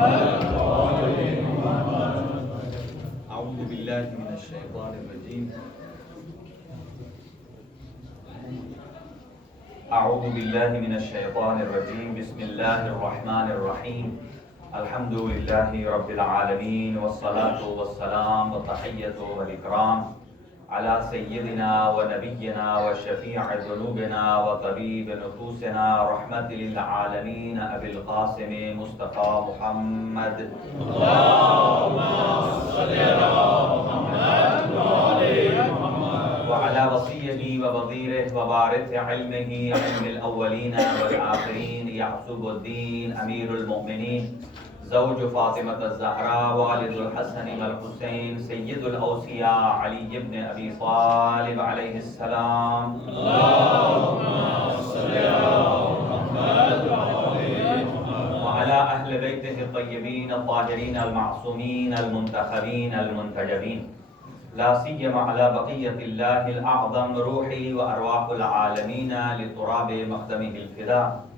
أعوذ بالله من الشيطان الرجيم أعوذ بالله من الشيطان الرجيم بسم الله الرحمن الرحيم الحمد لله رب العالمين والصلاة والسلام والتحية والإكرام على سيدنا ونبينا وشفيع ذنوبنا وطبيب نفوسنا رحمة للعالمين أبي القاسم مصطفى محمد اللهم صل على محمد وعلى وصيه ووزيره ووارث علمه علم الأولين والآخرين يعصب الدين أمير المؤمنين زوج فاطمة الزهراء والد الحسن والحسين سيد الأوصياء علي بن أبي طالب عليه السلام اللهم صل على محمد وعلى أهل بيته الطيبين الطاهرين المعصومين المنتخبين المنتجبين لا سيما على بقية الله الأعظم روحي وأرواح العالمين لتراب مقدمه الفداء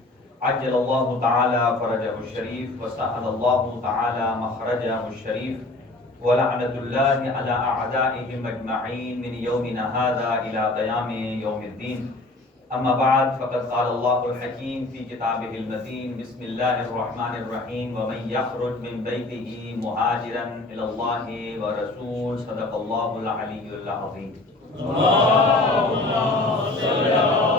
عجل الله تعالى فرجه الشريف وسهل الله تعالى مخرجه الشريف ولعنة الله على أعدائهم أجمعين من يومنا هذا إلى قيام يوم الدين أما بعد فقد قال الله الحكيم في كتابه المتين بسم الله الرحمن الرحيم ومن يخرج من بيته مهاجرا إلى الله ورسول صدق الله العلي العظيم اللهم صل على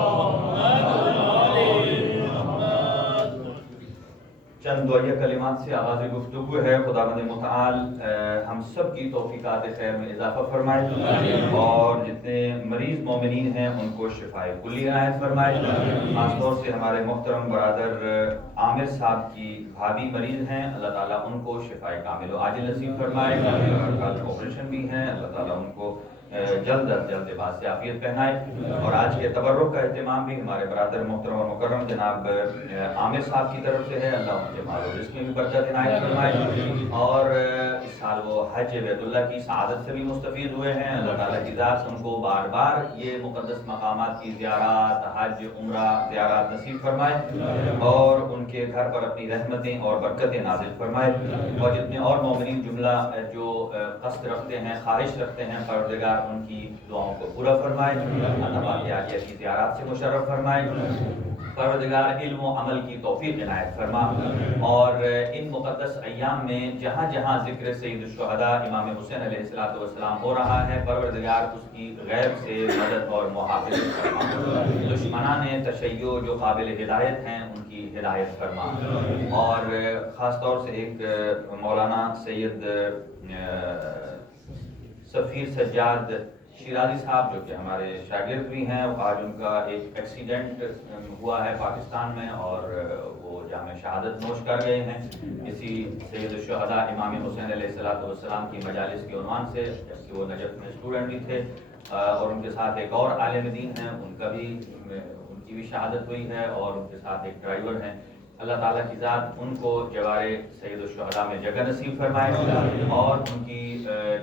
چند دعائیہ کلمات سے آغاز گفتگو ہے. خداوند متعال ہم سب کی توفیقات خیر میں اضافہ فرمائے اور جتنے مریض مومنین ہیں ان کو شفائے کلی عنایت فرمائے. خاص طور سے ہمارے محترم برادر عامر صاحب کی بھابھی مریض ہیں, اللہ تعالیٰ ان کو شفائے کامل و عاجل نصیب فرمائے. آپریشن بھی ہیں, اللہ تعالیٰ ان کو جلد از جلد عباد سے عافیت پہنائے. اور آج کے تبرک کا اہتمام بھی ہمارے برادر محترم و مکرم جناب عامر صاحب کی طرف سے ہے. اللہ ان کے مال و رزق میں بھی برکت عنایت فرمائے. اور اس سال وہ حج بیت اللہ کی سعادت سے بھی مستفید ہوئے ہیں. اللہ تعالیٰ کی ذات ان کو بار بار یہ مقدس مقامات کی زیارات, حج, عمرہ زیارات نصیب فرمائے اور ان کے گھر پر اپنی رحمتیں اور برکتیں نازل فرمائے. اور جتنے اور مومنین جملہ جو قصد رکھتے ہیں, خواہش رکھتے ہیں, پروردگار ان کی دعاؤں کو پورا فرمائے. اللہ کی زیارات سے مشرف فرمائے. پروردگار علم و عمل کی توفیق عنایت فرما. اور ان مقدس ایام میں جہاں جہاں ذکر سید الشہداء امام حسین علیہ السلام ہو رہا ہے, پروردگار اس کی غیب سے مدد اور محافظت فرما. دشمنان تشیع جو قابل ہدایت ہیں ان کی ہدایت فرما. اور خاص طور سے ایک مولانا سید سفیر سجاد شیرازی صاحب جو کہ ہمارے شاگرد بھی ہیں, آج ان کا ایک ایکسیڈنٹ ہوا ہے پاکستان میں اور وہ جام شہادت نوش کر گئے ہیں اسی سید الشہداء امام حسین علیہ السلام کی مجالس کے عنوان سے, جبکہ وہ نجف میں اسٹوڈنٹ بھی تھے. اور ان کے ساتھ ایک اور عالم دین ہیں, ان کی بھی شہادت ہوئی ہے, اور ان کے ساتھ ایک ڈرائیور ہیں. اللہ تعالیٰ کی ذات ان کو جوار سید الشہداء میں جگہ نصیب فرمائے اور ان کی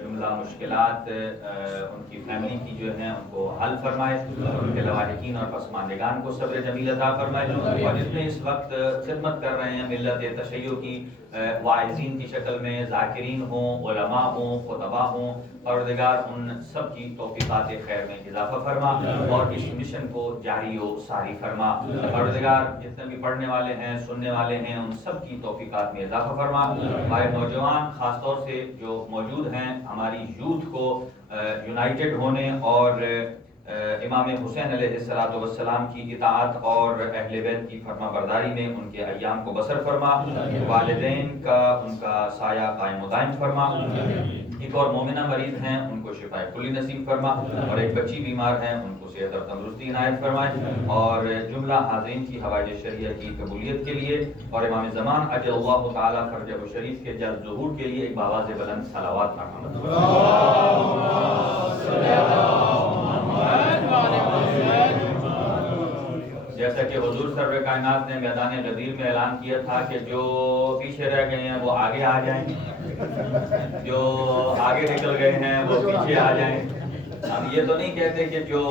جملہ مشکلات ان کی فیملی کی جو ہیں ان کو حل فرمائے. ان کے لواحقین اور پسماندگان کو صبر جمیل عطا فرمائے. اور جتنے اس وقت خدمت کر رہے ہیں ملت تشیع کی, واعظین کی شکل میں, ذاکرین ہوں, علماء ہوں, خطباء ہوں, پروردگار ان سب کی توفیقات خیر میں اضافہ فرما اور اس مشن کو جاری و ساری فرما. پروردگار جتنے بھی پڑھنے والے ہیں, سننے والے ہیں, ان سب کی توفیقات میں اضافہ فرما. ہمارے نوجوان خاص طور سے جو موجود ہیں, ہماری یوتھ کو یونائٹڈ ہونے اور امام حسین علیہ السلام کی اطاعت اور اہل بیت کی فرما برداری میں ان کے ایام کو بسر فرما. والدین کا ان کا سایہ قائم و دائم فرما. ایک اور مومنہ مریض ہیں, ان کو شفا کلی نصیب فرما. اور ایک بچی بیمار ہیں, ان کو صحت اور تندرستی عنایت فرمائے. اور جملہ حاضرین کی حوائج شریعہ کی قبولیت کے لیے اور امام زمان اجل اللہ تعالیٰ فرجہ شریف کے جلد ظہور کے لیے ایک باواز بلند صلوات محمد. جیسا کہ حضور سرور کائنات نے میدان غدیر میں اعلان کیا تھا کہ جو پیچھے رہ گئے ہیں وہ آگے آ جائیں, جو آگے نکل گئے ہیں وہ پیچھے آ جائیں. ہم یہ تو نہیں کہتے کہ جو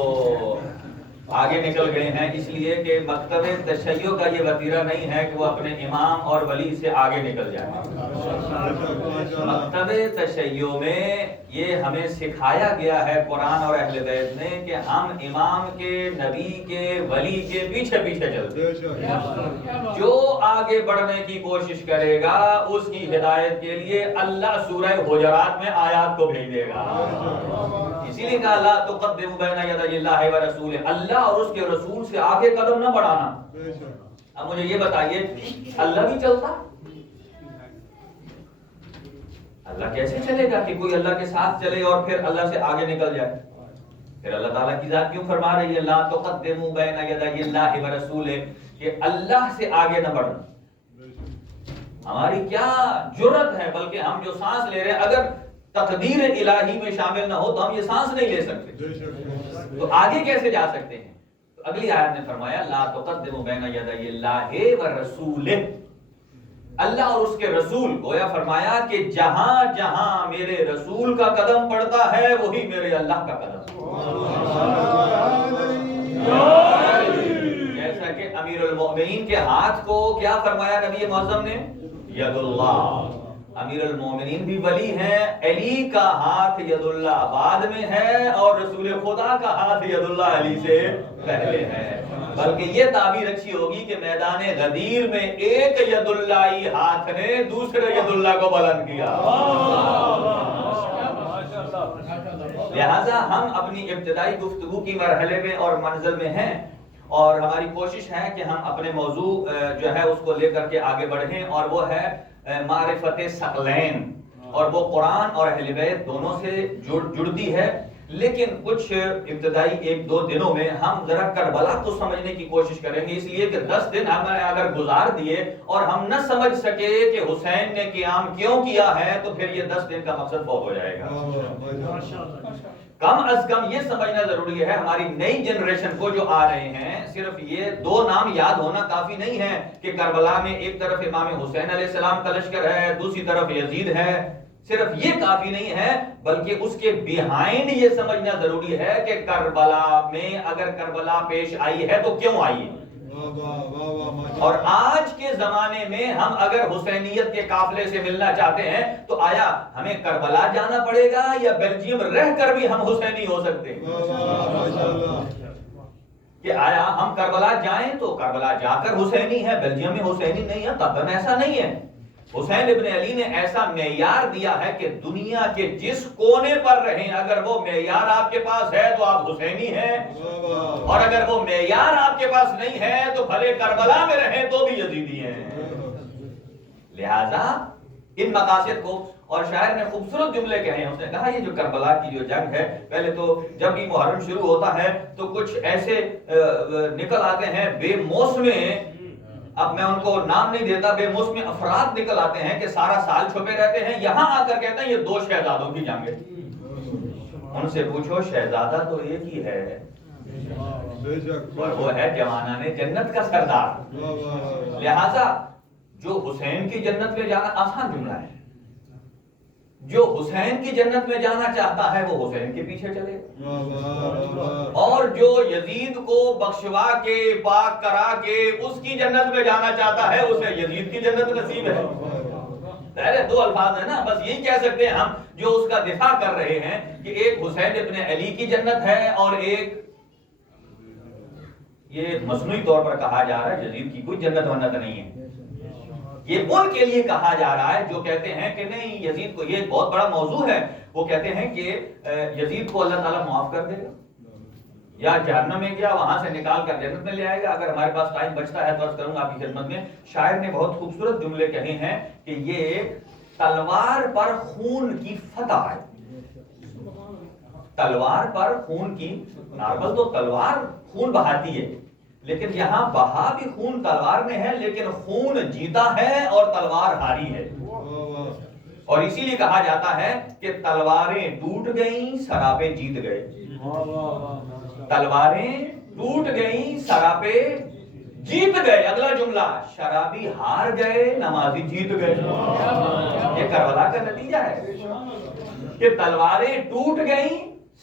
آگے نکل گئے ہیں، اس لیے کہ مکتب تشیع کا یہ وتیرہ نہیں ہے کہ وہ اپنے امام اور ولی سے آگے نکل جائے۔ مکتب تشیع میں یہ ہمیں سکھایا گیا ہے قرآن اور اہل بیت نے کہ ہم امام کے، نبی کے، ولی کے پیچھے پیچھے چلتے ہیں۔ جو آگے بڑھنے کی کوشش کرے گا اس کی ہدایت کے لیے اللہ سورہ حجرات میں آیات کو بھیج دے گا۔ اسی لیے کہا لا تقدموا بین یدی اللہ ورسولہ، اللہ اور اس کے رسول سے آگے قدم نہ بڑھانا۔ اب مجھے یہ بتائیے اللہ بھی چلتا؟ اللہ کیسے چلے گا کہ کوئی اللہ کے ساتھ چلے اور پھر اللہ سے آگے نکل جائے؟ پھر اللہ تعالیٰ کی ذات کیوں فرما رہی ہے لا تقدموا بین یدی اللہ ورسولہ، کہ اللہ سے آگے نہ بڑھنا۔ ہماری کیا جرت ہے، بلکہ ہم جو سانس لے رہے ہیں اگر تقدیر الہی میں شامل نہ ہو تو ہم یہ سانس نہیں لے سکتے، تو آگے کیسے جا سکتے ہیں؟ تو اگلی آیت نے فرمایا لا تقدموا بین یدی اللہ ورسولہ، اللہ اور اس کے رسول، گویا فرمایا کہ جہاں جہاں میرے رسول کا قدم پڑتا ہے وہی میرے اللہ کا قدم۔ جیسا کہ امیر المومنین کے ہاتھ کو کیا فرمایا نبی معظم نے؟ ید اللہ۔ امیر المومنین بھی ولی ہیں، علی کا ہاتھ ید اللہ بعد میں ہے اور رسول خدا کا ہاتھ ید اللہ علی سے پہلے ہے۔ بلکہ یہ تعبیر اچھی ہوگی کہ میدان غدیر میں ایک ید اللہ ہاتھ نے دوسرے ید اللہ کو بلند کیا۔ لہذا ہم اپنی ابتدائی گفتگو کی مرحلے میں اور منزل میں ہیں، اور ہماری کوشش ہے کہ ہم اپنے موضوع جو ہے اس کو لے کر کے آگے بڑھیں، اور وہ ہے معرفت ثقلین، اور وہ قرآن اور اہل بیت دونوں سے جڑتی ہے۔ لیکن کچھ ابتدائی ایک دو دنوں میں ہم ذرا کربلا کو سمجھنے کی کوشش کریں گے، اس لیے کہ 10 دن ہم اگر گزار دیے اور ہم نہ سمجھ سکے کہ حسین نے قیام کیوں کیا ہے تو پھر یہ 10 دن کا مقصد فوت ہو جائے گا۔ کم از کم یہ سمجھنا ضروری ہے ہماری نئی جنریشن کو جو آ رہے ہیں، صرف یہ 2 نام یاد ہونا کافی نہیں ہے کہ کربلا میں ایک طرف امام حسین علیہ السلام کا لشکر ہے، دوسری طرف یزید ہے، صرف یہ کافی نہیں ہے، بلکہ اس کے بیہائنڈ یہ سمجھنا ضروری ہے کہ کربلا میں اگر کربلا پیش آئی ہے تو کیوں آئی ہے۔ اور آج کے زمانے میں ہم اگر حسینیت کے قافلے سے ملنا چاہتے ہیں تو آیا ہمیں کربلا جانا پڑے گا یا بیلجیم رہ کر بھی ہم حسینی ہو سکتے ہیں؟ کہ آیا ہم کربلا جائیں تو کربلا جا کر حسینی ہے، بیلجیم میں حسینی نہیں ہے؟ قطعاً ایسا نہیں ہے۔ حسین ابن علی نے ایسا معیار دیا ہے کہ دنیا کے جس کونے پر رہیں اگر وہ معیار آپ کے پاس ہے تو آپ حسینی ہیں، اور اگر وہ معیار آپ کے پاس نہیں ہے تو بھلے کربلا میں رہیں تو بھی یزیدی ہیں۔ لہذا ان مقاصد کو، اور شاعر نے خوبصورت جملے کہے ہیں، اس نے کہا یہ جو کربلا کی جو جنگ ہے، پہلے تو جب بھی محرم شروع ہوتا ہے تو کچھ ایسے نکل آتے ہیں بے موسمے، اب میں ان کو نام نہیں دیتا، بے موسمی افراد نکل آتے ہیں کہ سارا سال چھپے رہتے ہیں، یہاں آ کر کہتے ہیں یہ 2 شہزادوں کی جنگ ہے۔ ان سے پوچھو شہزادہ تو ایک ہی ہے، اور وہ ہے جوانان جنت کا سردار۔ لہذا جو حسین کی جنت میں جانا آسان جملہ ہے، جو حسین کی جنت میں جانا چاہتا ہے وہ حسین کے پیچھے چلے، اور جو یزید کو بخشوا کے پاک کرا کے اس کی جنت میں جانا چاہتا ہے اسے یزید کی جنت نصیب ہے۔ پہلے 2 الفاظ ہیں نا، بس یہی کہہ سکتے ہیں ہم جو اس کا دفاع کر رہے ہیں کہ ایک حسین ابن علی کی جنت ہے اور ایک یہ مصنوعی طور پر کہا جا رہا ہے یزید کی کوئی جنت ونت نہیں ہے۔ یہ ان کے لیے کہا جا رہا ہے جو کہتے ہیں کہ نہیں یزید کو، یہ ایک بہت بڑا موضوع ہے، وہ کہتے ہیں کہ یزید کو اللہ تعالیٰ معاف کر دے گا یا جہنم میں گیا وہاں سے نکال کر جنت میں لے آئے گا۔ اگر ہمارے پاس ٹائم بچتا ہے تو عرض کروں گا آپ کی خدمت میں، شاعر نے بہت خوبصورت جملے کہے ہیں کہ یہ تلوار پر خون کی فتح ہے۔ تلوار پر خون کی، نارمل تو تلوار خون بہاتی ہے، لیکن یہاں بہا بھی خون تلوار میں ہے، لیکن خون جیتا ہے اور تلوار ہاری ہے۔ اور اسی لیے کہا جاتا ہے کہ تلواریں ٹوٹ گئیں سراپے جیت گئے۔ تلواریں ٹوٹ گئیں سراپے جیت گئے۔ اگلا جملہ شرابی ہار گئے نمازی جیت گئے۔ یہ کربلا کا نتیجہ ہے کہ تلواریں ٹوٹ گئیں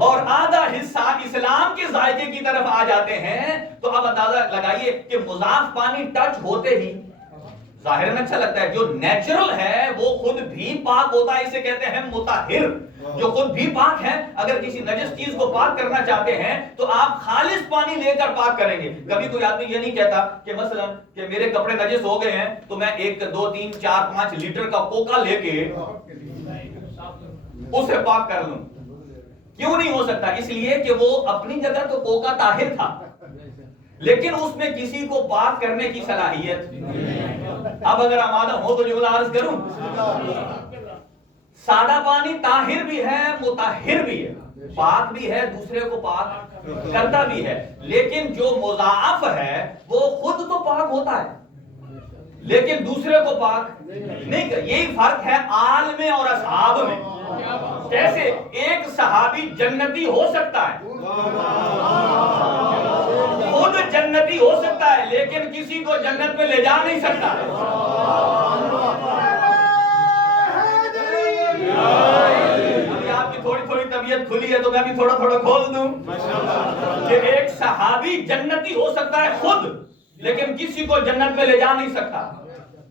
اور آدھا حصہ اسلام کے ذائقے کی طرف آ جاتے ہیں، تو اب اندازہ لگائیے کہ مضاف پانی ٹچ ہوتے ہی ظاہراً اچھا لگتا ہے، جو نیچرل ہے وہ خود بھی پاک ہوتا ہے، اسے کہتے ہیں مطہر، جو خود بھی پاک ہے۔ اگر کسی نجس چیز کو پاک کرنا چاہتے ہیں تو آپ خالص پانی لے کر پاک کریں گے۔ کبھی کوئی آدمی یہ نہیں کہتا کہ مثلا کہ میرے کپڑے نجس ہو گئے ہیں تو میں 1 2 3 4 5 لیٹر کا کوکا لے کے اسے پاک کر لوں۔ کیوں نہیں ہو سکتا؟ اس لیے کہ وہ اپنی جگہ تو کوکا طاہر تھا، لیکن اس میں کسی کو پاک کرنے کی صلاحیت۔ اب اگر آمادہ ہو تو جملہ عرض کروں، سادہ پانی طاہر بھی ہے مطہر بھی ہے، پاک بھی ہے دوسرے کو پاک کرتا بھی ہے، لیکن جو مضاعف ہے وہ خود تو پاک ہوتا ہے لیکن دوسرے کو پاک نہیں کر۔ یہی فرق ہے آل میں اور اصحاب میں۔ کیسے؟ ایک صحابی جنتی ہو سکتا ہے، خود جنتی ہو سکتا ہے، لیکن کسی کو جنت میں لے جا نہیں سکتا۔ ابھی آپ کی تھوڑی تھوڑی طبیعت کھلی ہے تو میں بھی تھوڑا تھوڑا کھول دوں کہ ایک صحابی جنتی ہو سکتا ہے خود، لیکن کسی کو جنت میں لے جا نہیں سکتا۔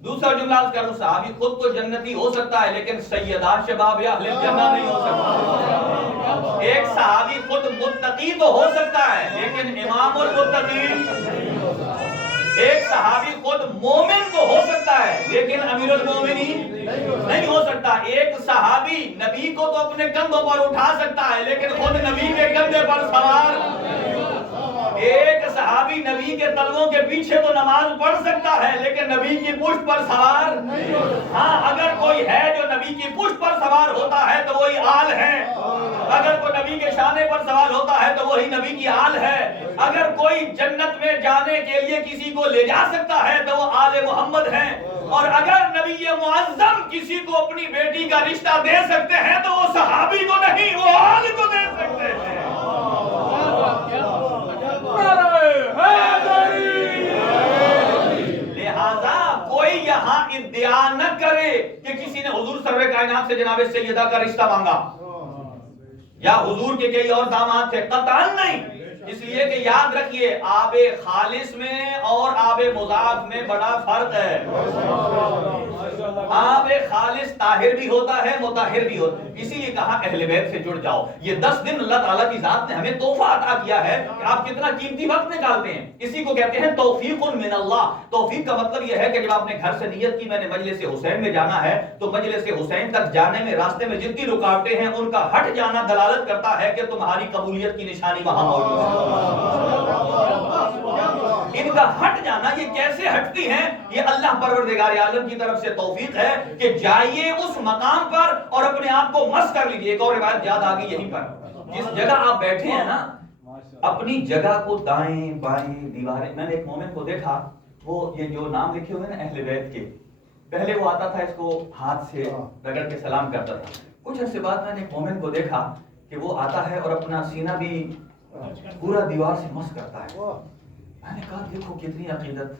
دوسرا جملہ کروں، صحابی خود تو جنتی ہو سکتا ہے لیکن سیدہ شباب اہل الجنہ نہیں ہو سکتا۔ ایک صحابی خود متقی تو ہو سکتا ہے لیکن امام المتقین، ایک صحابی خود مومن تو ہو سکتا ہے لیکن امیر المومنین نہیں ہو سکتا۔ ایک صحابی نبی کو تو اپنے کندھوں پر اٹھا سکتا ہے لیکن خود نبی کے کندھے پر سوار۔ ایک صحابی نبی کے تلووں کے پیچھے تو نماز پڑھ سکتا ہے لیکن نبی کی پشت پر سوار۔ ہاں، اگر کوئی ہے جو نبی کی پشت پر سوار ہوتا ہے تو وہی آل ہے، اگر کوئی نبی کے شانے پر سوار ہوتا ہے تو وہی نبی کی آل ہے، اگر کوئی جنت میں جانے کے لیے کسی کو لے جا سکتا ہے تو وہ آل محمد ہیں، اور اگر نبی معظم کسی کو اپنی بیٹی کا رشتہ دے سکتے ہیں تو وہ صحابی کو نہیں، وہ آل کو دے سکتے ہیں۔ لہذا کوئی یہاں ادعا نہ کرے کہ کسی نے حضور سرور کائنات سے جناب سیدہ کا رشتہ مانگا یا حضور کے کئی اور داماد تھے، قطعاً نہیں۔ اس لیے کہ یاد رکھیے آب خالص میں اور آب مضاف میں بڑا فرق ہے۔ آب خالص طاہر بھی ہوتا ہے مطہر بھی ہوتا ہے، اسی لیے کہا اہل بیت سے جڑ جاؤ۔ یہ 10 دن اللہ تعالیٰ کی ذات نے ہمیں تحفہ عطا کیا ہے کہ آپ کتنا قیمتی وقت نکالتے ہیں، اسی کو کہتے ہیں توفیق من اللہ۔ توفیق کا مطلب یہ ہے کہ جب آپ نے گھر سے نیت کی میں نے مجلس حسین میں جانا ہے تو مجلس حسین تک جانے میں راستے میں جتنی رکاوٹیں ہیں ان کا ہٹ جانا دلالت کرتا ہے کہ تمہاری قبولیت کی نشانی وہاں موجود ہے۔ ان کا ہٹ جانا یہ کیسے ہٹتی ہیں؟ یہ اللہ پروردگار عالم کی طرف سے توفیق ہے کہ جائیے اس مقام پر اور اپنے آپ کو مس کر لیجیے۔ ایک اور روایت یاد آ گئی یہیں پر، جس جگہ آپ بیٹھے ہیں نا اپنی جگہ کو دائیں بائیں دیواریں، میں نے ایک مومن کو دیکھا، وہ یہ جو نام لکھے ہوئے نا اہل بیت کے، پہلے وہ آتا تھا اس کو ہاتھ سے رگڑ کے سلام کرتا تھا، کچھ عرصے بعد میں نے ایک مومن کو دیکھا کہ وہ آتا ہے اور اپنا سینہ بھی پورا دیوار سے مس کرتا ہے۔ میں نے کہا دیکھو کتنی عقیدت،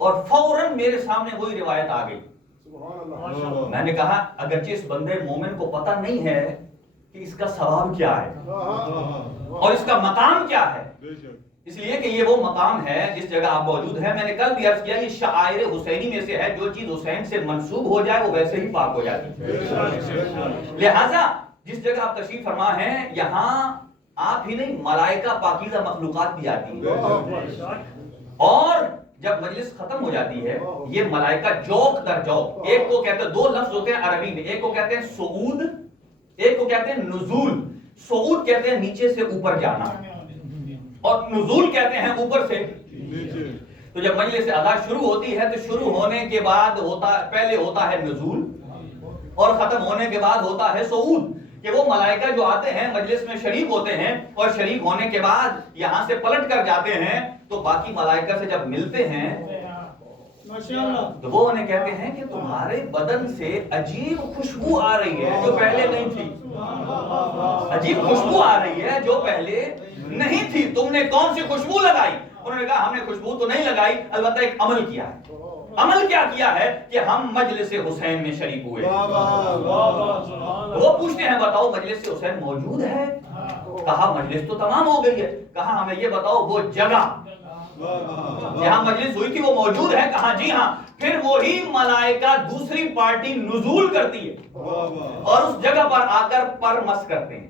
اور فوراً میرے سامنے وہی روایت آ گئی۔ میں نے کہا اگرچہ اس بندے مومن کو پتہ نہیں ہے کہ اس کا ثواب کیا ہے اور اس کا مقام کیا ہے، اس لیے کہ یہ وہ مقام ہے جس جگہ آپ موجود ہیں۔ میں نے کل بھی عرض کیا یہ شعائر حسینی میں سے ہے، جو چیز حسین سے منسوب ہو جائے وہ ویسے ہی پاک ہو جاتی ہے۔ لہٰذا جس جگہ آپ تشریف فرما ہیں یہاں آپ ہی نہیں ملائکہ پاکیزہ مخلوقات بھی آتی ہیں، اور جب مجلس ختم ہو جاتی ہے یہ ملائکہ جوک در جوک، ایک کو کہتے ہیں، 2 لفظ ہوتے ہیں عربی میں، ایک کو کہتے ہیں صعود، ایک کو کہتے ہیں نزول۔ صعود کہتے ہیں نیچے سے اوپر جانا اور نزول کہتے ہیں اوپر سے نیچے۔ تو جب مجلس اذان شروع ہوتی ہے تو شروع ہونے کے بعد پہلے ہوتا ہے نزول اور ختم ہونے کے بعد ہوتا ہے صعود، کہ وہ ملائکہ جو آتے ہیں مجلس میں شریک ہوتے ہیں اور شریک ہونے کے بعد یہاں سے پلٹ کر جاتے ہیں تو باقی ملائکہ سے جب ملتے ہیں تو وہ انہیں کہتے ہیں کہ تمہارے بدن سے عجیب خوشبو آ رہی ہے جو پہلے نہیں تھی، عجیب خوشبو آ رہی ہے جو پہلے نہیں تھی، تم نے کون سی خوشبو لگائی؟ انہوں نے کہا ہم نے خوشبو تو نہیں لگائی، البتہ ایک عمل کیا ہے۔ عمل کیا کیا ہے کہ ہم مجلس حسین میں شریک ہوئے. وہ پوچھتے ہیں بتاؤ مجلس حسین موجود ہے؟ کہا مجلس تو تمام ہو گئی ہے. کہا ہمیں یہ بتاؤ وہ جگہ جہاں مجلس ہوئی تھی وہ موجود ہے؟ کہا جی ہاں. پھر وہی ملائکہ دوسری پارٹی نزول کرتی ہے اور اس جگہ پر آ کر پر مس کرتے ہیں,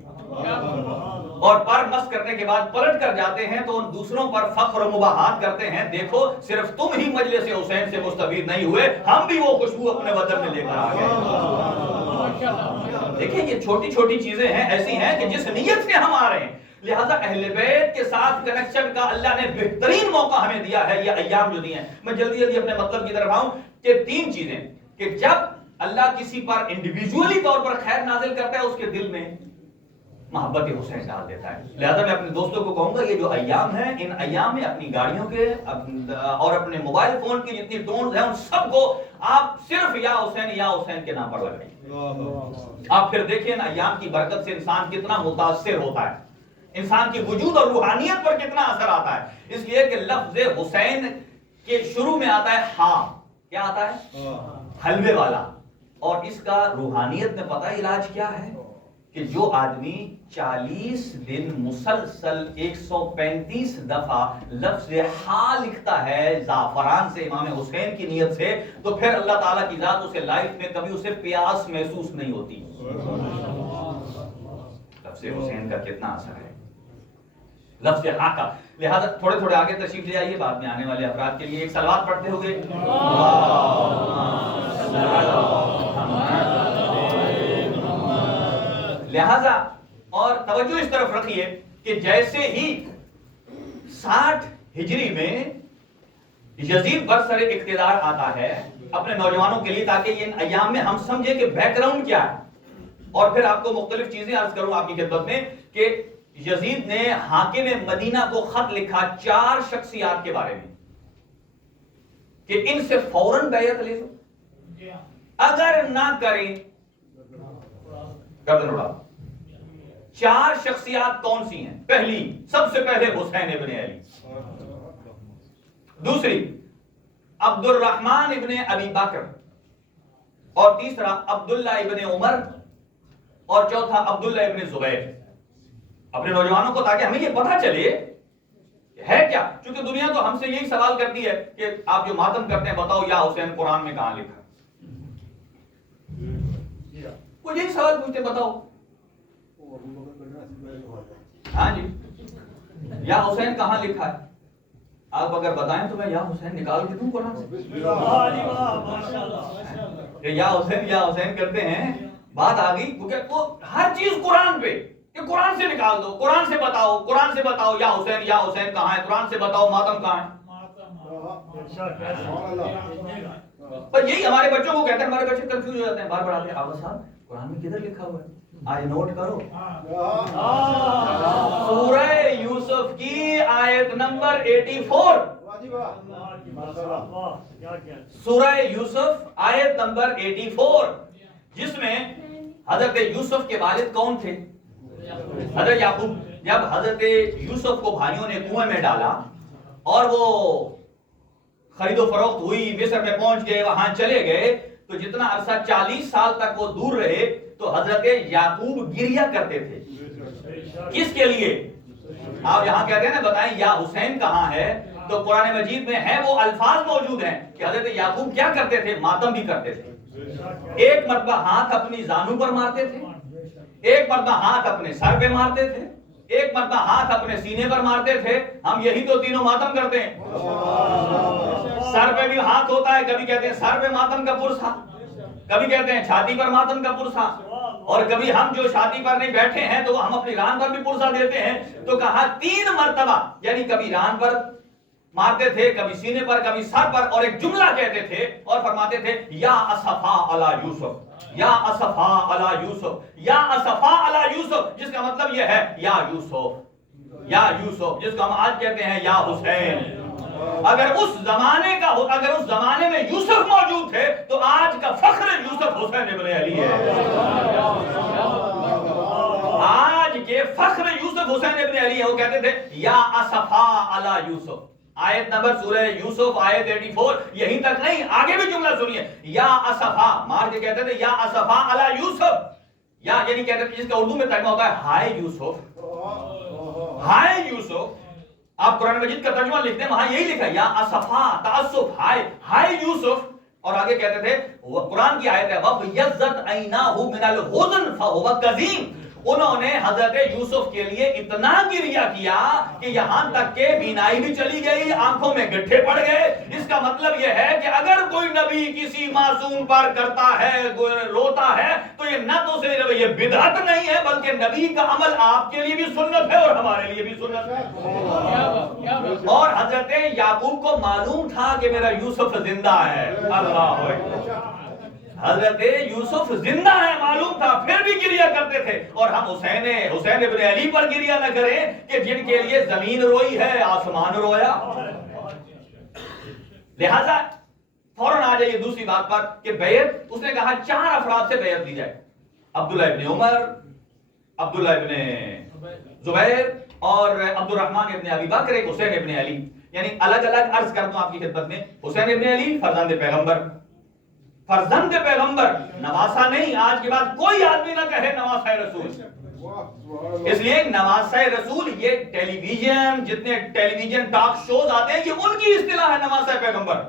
اور پر مس کرنے کے بعد پلٹ کر جاتے ہیں تو ان دوسروں پر فخر و مباحات کرتے ہیں, دیکھو صرف تم ہی مجلس حسین سے مستفید نہیں ہوئے, ہم بھی وہ خوشبو اپنے وطن میں لے کر آ گئے. دیکھیں یہ چھوٹی چھوٹی چیزیں ہیں, ایسی ہیں کہ جس نیت سے ہم آ رہے ہیں. لہذا اہل بیت کے ساتھ کنیکشن کا اللہ نے بہترین موقع ہمیں دیا ہے, یہ ایام جو دیے ہیں. میں جلدی جلدی اپنے مطلب کی طرف آؤں کہ تین چیزیں, کہ جب اللہ کسی پر انڈیویجولی طور پر خیر نازل کرتا ہے اس کے دل میں محبت حسین ڈال دیتا ہے. لہذا میں اپنے دوستوں کو کہوں گا یہ جو ایام ہیں, ان ایام میں اپنی گاڑیوں کے اور اپنے موبائل فون کی جتنی ٹونز ہیں ان سب کو آپ صرف یا حسین کے نام پر لگائیں. آپ پھر دیکھیں نا ایام کی برکت سے انسان کتنا متاثر ہوتا ہے, انسان کی وجود اور روحانیت پر کتنا اثر آتا ہے. اس لیے کہ لفظ حسین کے شروع میں آتا ہے ہاں, کیا آتا ہے؟ حلوے والا. اور اس کا روحانیت میں پتہ علاج کیا ہے کہ جو آدمی 40 دن مسلسل 135 دفعہ لفظ ہاں لکھتا ہے زعفران سے امام حسین کی نیت سے, تو پھر اللہ تعالیٰ کی ذات اسے لائف میں کبھی اسے پیاس محسوس نہیں ہوتی. لفظ حسین کا کتنا اثر ہے لفظ ہاں کا. لہذا تھوڑے تھوڑے آگے تشریف لے آئیے, بعد میں آنے والے افراد کے لیے ایک صلوات پڑھتے ہوئے. لہذا اور توجہ اس طرف رکھیے کہ جیسے ہی 60 ہجری میں یزید برسر اقتدار آتا ہے اپنے نوجوانوں کے لیے, تاکہ ان ایام میں ہم سمجھیں کہ بیک گراؤنڈ کیا ہے, اور پھر آپ کو مختلف چیزیں عرض کروں آپ کی خدمت میں کہ یزید نے حاکم مدینہ کو خط لکھا 4 شخصیات کے بارے میں کہ ان سے فوراً بیعت لے لو, اگر نہ کریں گردن اڑا. 4 شخصیات کون سی ہیں؟ پہلی سب سے پہلے حسین ابن علی, دوسری عبد الرحمن ابن ابی بکر, اور تیسرا عبداللہ ابن عمر, اور چوتھا عبداللہ ابن زبیر. اپنے نوجوانوں کو تاکہ ہمیں یہ پتہ چلے ہے کیا, چونکہ دنیا تو ہم سے یہی سوال کرتی ہے کہ آپ جو ماتم کرتے ہیں بتاؤ یا حسین قرآن میں کہاں لکھا, وہ یہی سوال پوچھتے بتاؤ ہاں جی یا حسین کہاں لکھا ہے. آپ اگر بتائیں تو میں یا حسین نکال کے دوں قرآن سے. یا حسین کرتے ہیں, بات آ گئی کیونکہ وہ ہر چیز قرآن پہ, کہ قرآن سے نکال دو, قرآن سے بتاؤ یا حسین کہاں ہے, قرآن سے بتاؤ ماتم کہاں ہے. پر یہی ہمارے بچوں کو کہتے ہیں, ہمارے بچے کنفیوز ہو جاتے ہیں, بار بار آتے ہیں آبا صاحب قرآن میں کدھر لکھا ہوا ہے, آج نوٹ کرو. سورہ یوسف کی آیت نمبر 84, سورہ یوسف آیت نمبر 84, جس میں حضرت یوسف کے والد کون تھے؟ حضرت یعقوب. جب حضرت یوسف کو بھائیوں نے کنویں میں ڈالا اور وہ خرید و فروخت ہوئی, مصر میں پہنچ گئے, وہاں چلے گئے, تو جتنا عرصہ 40 سال تک وہ دور رہے تو حضرت یعقوب گریہ کرتے تھے. کس کے لیے؟ آپ یہاں کہتے ہیں نا بتائیں یا حسین کہاں ہے, تو قرآن مجید میں ہے وہ الفاظ موجود ہیں کہ حضرت یعقوب کیا کرتے تھے, ماتم بھی کرتے تھے. ایک مرتبہ ہاتھ اپنی زانو پر مارتے تھے, ایک مرتبہ ہاتھ اپنے سر پہ مارتے تھے, ایک مرتبہ ہاتھ اپنے سینے پر مارتے تھے. ہم یہی تو تینوں ماتم کرتے ہیں. سر پہ بھی ہاتھ ہوتا ہے, کبھی کہتے ہیں سر پہ ماتم کا پرسا, کبھی کہتے ہیں چھاتی پر ماتم کا پرسا, اور کبھی ہم جو شادی پر نہیں بیٹھے ہیں تو ہم اپنی ران پر بھی پرسا دیتے ہیں. تو کہا 3 مرتبہ, یعنی کبھی ران پر مارتے تھے, کبھی سینے پر, کبھی سر پر, اور ایک جملہ کہتے تھے اور فرماتے تھے یا اسفا علی یوسف, یا اسفا علی یوسف, یا اسفا علی یوسف, جس کا مطلب یہ ہے یا یوسف, یا یوسف, جس کو ہم آج کہتے ہیں یا حسین. اگر اس زمانے میں یوسف موجود تھے تو آج کا فخر یوسف حسین ابن علی ہے. آج کے فخر یوسف حسین ابن علی ہے. وہ کہتے تھے یا اسفا علی یوسف, آیت نمبر سورہ یوسف آیت 84. یہیں تک نہیں, آگے بھی جملہ سنیے, یا اسفا, مار کے کہتے تھے یا اسفا علی یوسف, یا یعنی کہتے تھے, جس کا اردو میں ترجمہ ہوتا ہے ہائے یوسف, ہائے یوسف. آپ قرآن مجید کا ترجمہ لکھتے ہیں, وہاں یہی لکھا ہے یا اسفا, تاسف, ہائے, ہائے یوسف. اور آگے کہتے تھے, قرآن کی آیت ہے وَبْيَضَّتْ عَيْنَاهُ مِنَ الْحُزْنِ فَهُوَ كَظِيمٌ. انہوں نے حضرت یوسف کے لیے اتنا گریہ کیا کہ یہاں تک کہ بینائی بھی چلی گئی, آنکھوں میں گڈھے پڑ گئے. اس کا مطلب یہ ہے کہ اگر کوئی نبی کسی معصوم پر کرتا ہے, روتا ہے, تو یہ نہ تو صرف یہ بدعت نہیں ہے, بلکہ نبی کا عمل آپ کے لیے بھی سنت ہے اور ہمارے لیے بھی سنت ہے. اور حضرت یعقوب کو معلوم تھا کہ میرا یوسف زندہ ہے. اللہ اکبر, حضرت یوسف زندہ ہے معلوم تھا, پھر بھی گریہ کرتے تھے. اور ہم حسین ابن علی پر گریہ نہ کریں کہ جن کے لیے زمین روئی ہے, آسمان رویا. لہذا فوراً آ جائیے دوسری بات پر کہ بیعت, اس نے کہا 4 افراد سے بیعت دی جائے, عبداللہ ابن عمر, عبداللہ ابن زبیر اور عبد الرحمن ابن ابی بکر, ایک حسین ابن علی. یعنی الگ الگ عرض کر دوں آپ کی خدمت میں, حسین ابن علی فرزند پیغمبر, فرزند پیغمبر, نواسا نہیں. آج کے بعد کوئی آدمی نہ کہے نواسہ رسول, اس لیے نواسہ رسول یہ ٹیلی ویژن, جتنے ٹیلی ویژن ٹاک شوز آتے ہیں, یہ ان کی اصطلاح ہے نواسہ پیغمبر.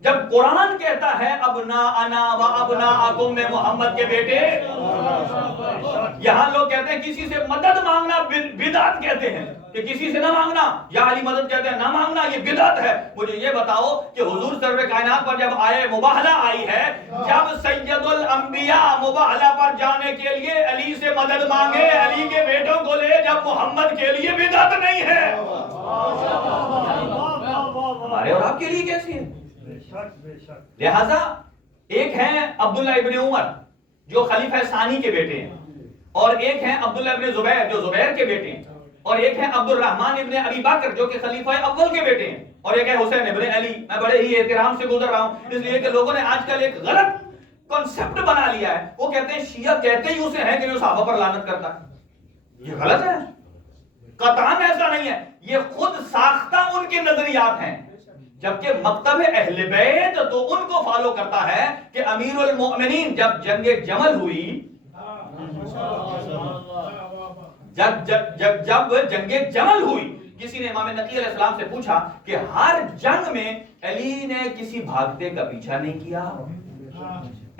جب قرآن کہتا ہے ابناءنا و ابناءکم میں محمد کے بیٹے, یہاں لوگ کہتے ہیں کسی سے مدد مانگنا بدعت کہتے ہیں, کہ کسی سے نہ مانگنا, یا علی مدد کہتے ہیں نہ مانگنا, یہ بدعت ہے. مجھے یہ بتاؤ کہ حضور سرور کائنات پر جب آئے مباہلہ آئی ہے, جب سید الانبیاء مباہلہ پر جانے کے لیے علی سے مدد مانگے, علی کے بیٹوں کو لے, جب محمد کے لیے بدعت نہیں ہے, ہمارے اور آپ کے لیے کیسی ہے؟ لہذا ایک ہیں عبداللہ ابن عمر جو خلیفہ ثانی کے بیٹے ہیں, اور ایک ہیں عبداللہ ابن زبیر جو زبیر کے بیٹے ہیں, اور ایک ہے عبد الرحمن ابن ابی بکر جو کہ خلیفہ اول کے بیٹے ہیں, اور ایک ہے حسین ابن علی. میں بڑے ہی احترام سے گزر رہا ہوں, اس لیے کہ لوگوں نے آج کل ایک غلط کنسپٹ بنا لیا ہے. وہ کہتے ہیں شیعہ کہتے ہی اسے ہیں کہ جو صحابہ پر لعنت کرتا ہے. یہ غلط ہے, قطعاً ایسا نہیں ہے, یہ خود ساختہ ان کے نظریات ہیں. جبکہ مکتب اہل بیت تو ان کو فالو کرتا ہے کہ امیر المؤمنین جب جنگ جمل ہوئی, جب جنگ جمل ہوئی, کسی نے امام نقی علیہ السلام سے پوچھا کہ ہر جنگ میں علی نے کسی بھاگتے کا پیچھا نہیں کیا,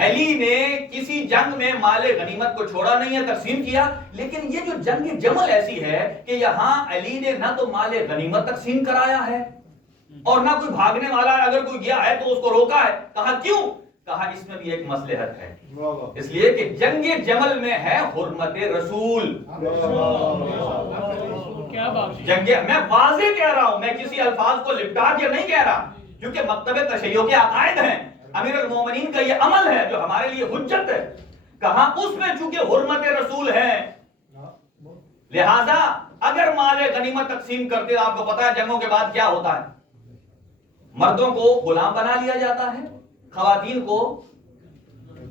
علی نے کسی جنگ میں مال غنیمت کو چھوڑا نہیں ہے, تقسیم کیا, لیکن یہ جو جنگ جمل ایسی ہے کہ یہاں علی نے نہ تو مال غنیمت تقسیم کرایا ہے اور نہ کوئی بھاگنے والا ہے, اگر کوئی گیا ہے تو اس کو روکا ہے. کہا کیوں؟ کہا اس میں بھی ایک مصلحت ہے, اس لیے کہ جنگ جمل میں ہے حرمت رسول. جنگ, میں واضح کہہ رہا ہوں, میں کسی الفاظ کو لپٹا کے نہیں کہہ رہا, کیونکہ مکتب تشیع کے عقائد ہیں, امیر المومنین کا یہ عمل ہے جو ہمارے لیے حجت ہے. کہاں اس میں چونکہ حرمت رسول ہے, لہذا اگر مال غنیمت تقسیم کرتے, آپ کو پتا ہے جنگوں کے بعد کیا ہوتا ہے, مردوں کو غلام بنا لیا جاتا ہے, خواتین کو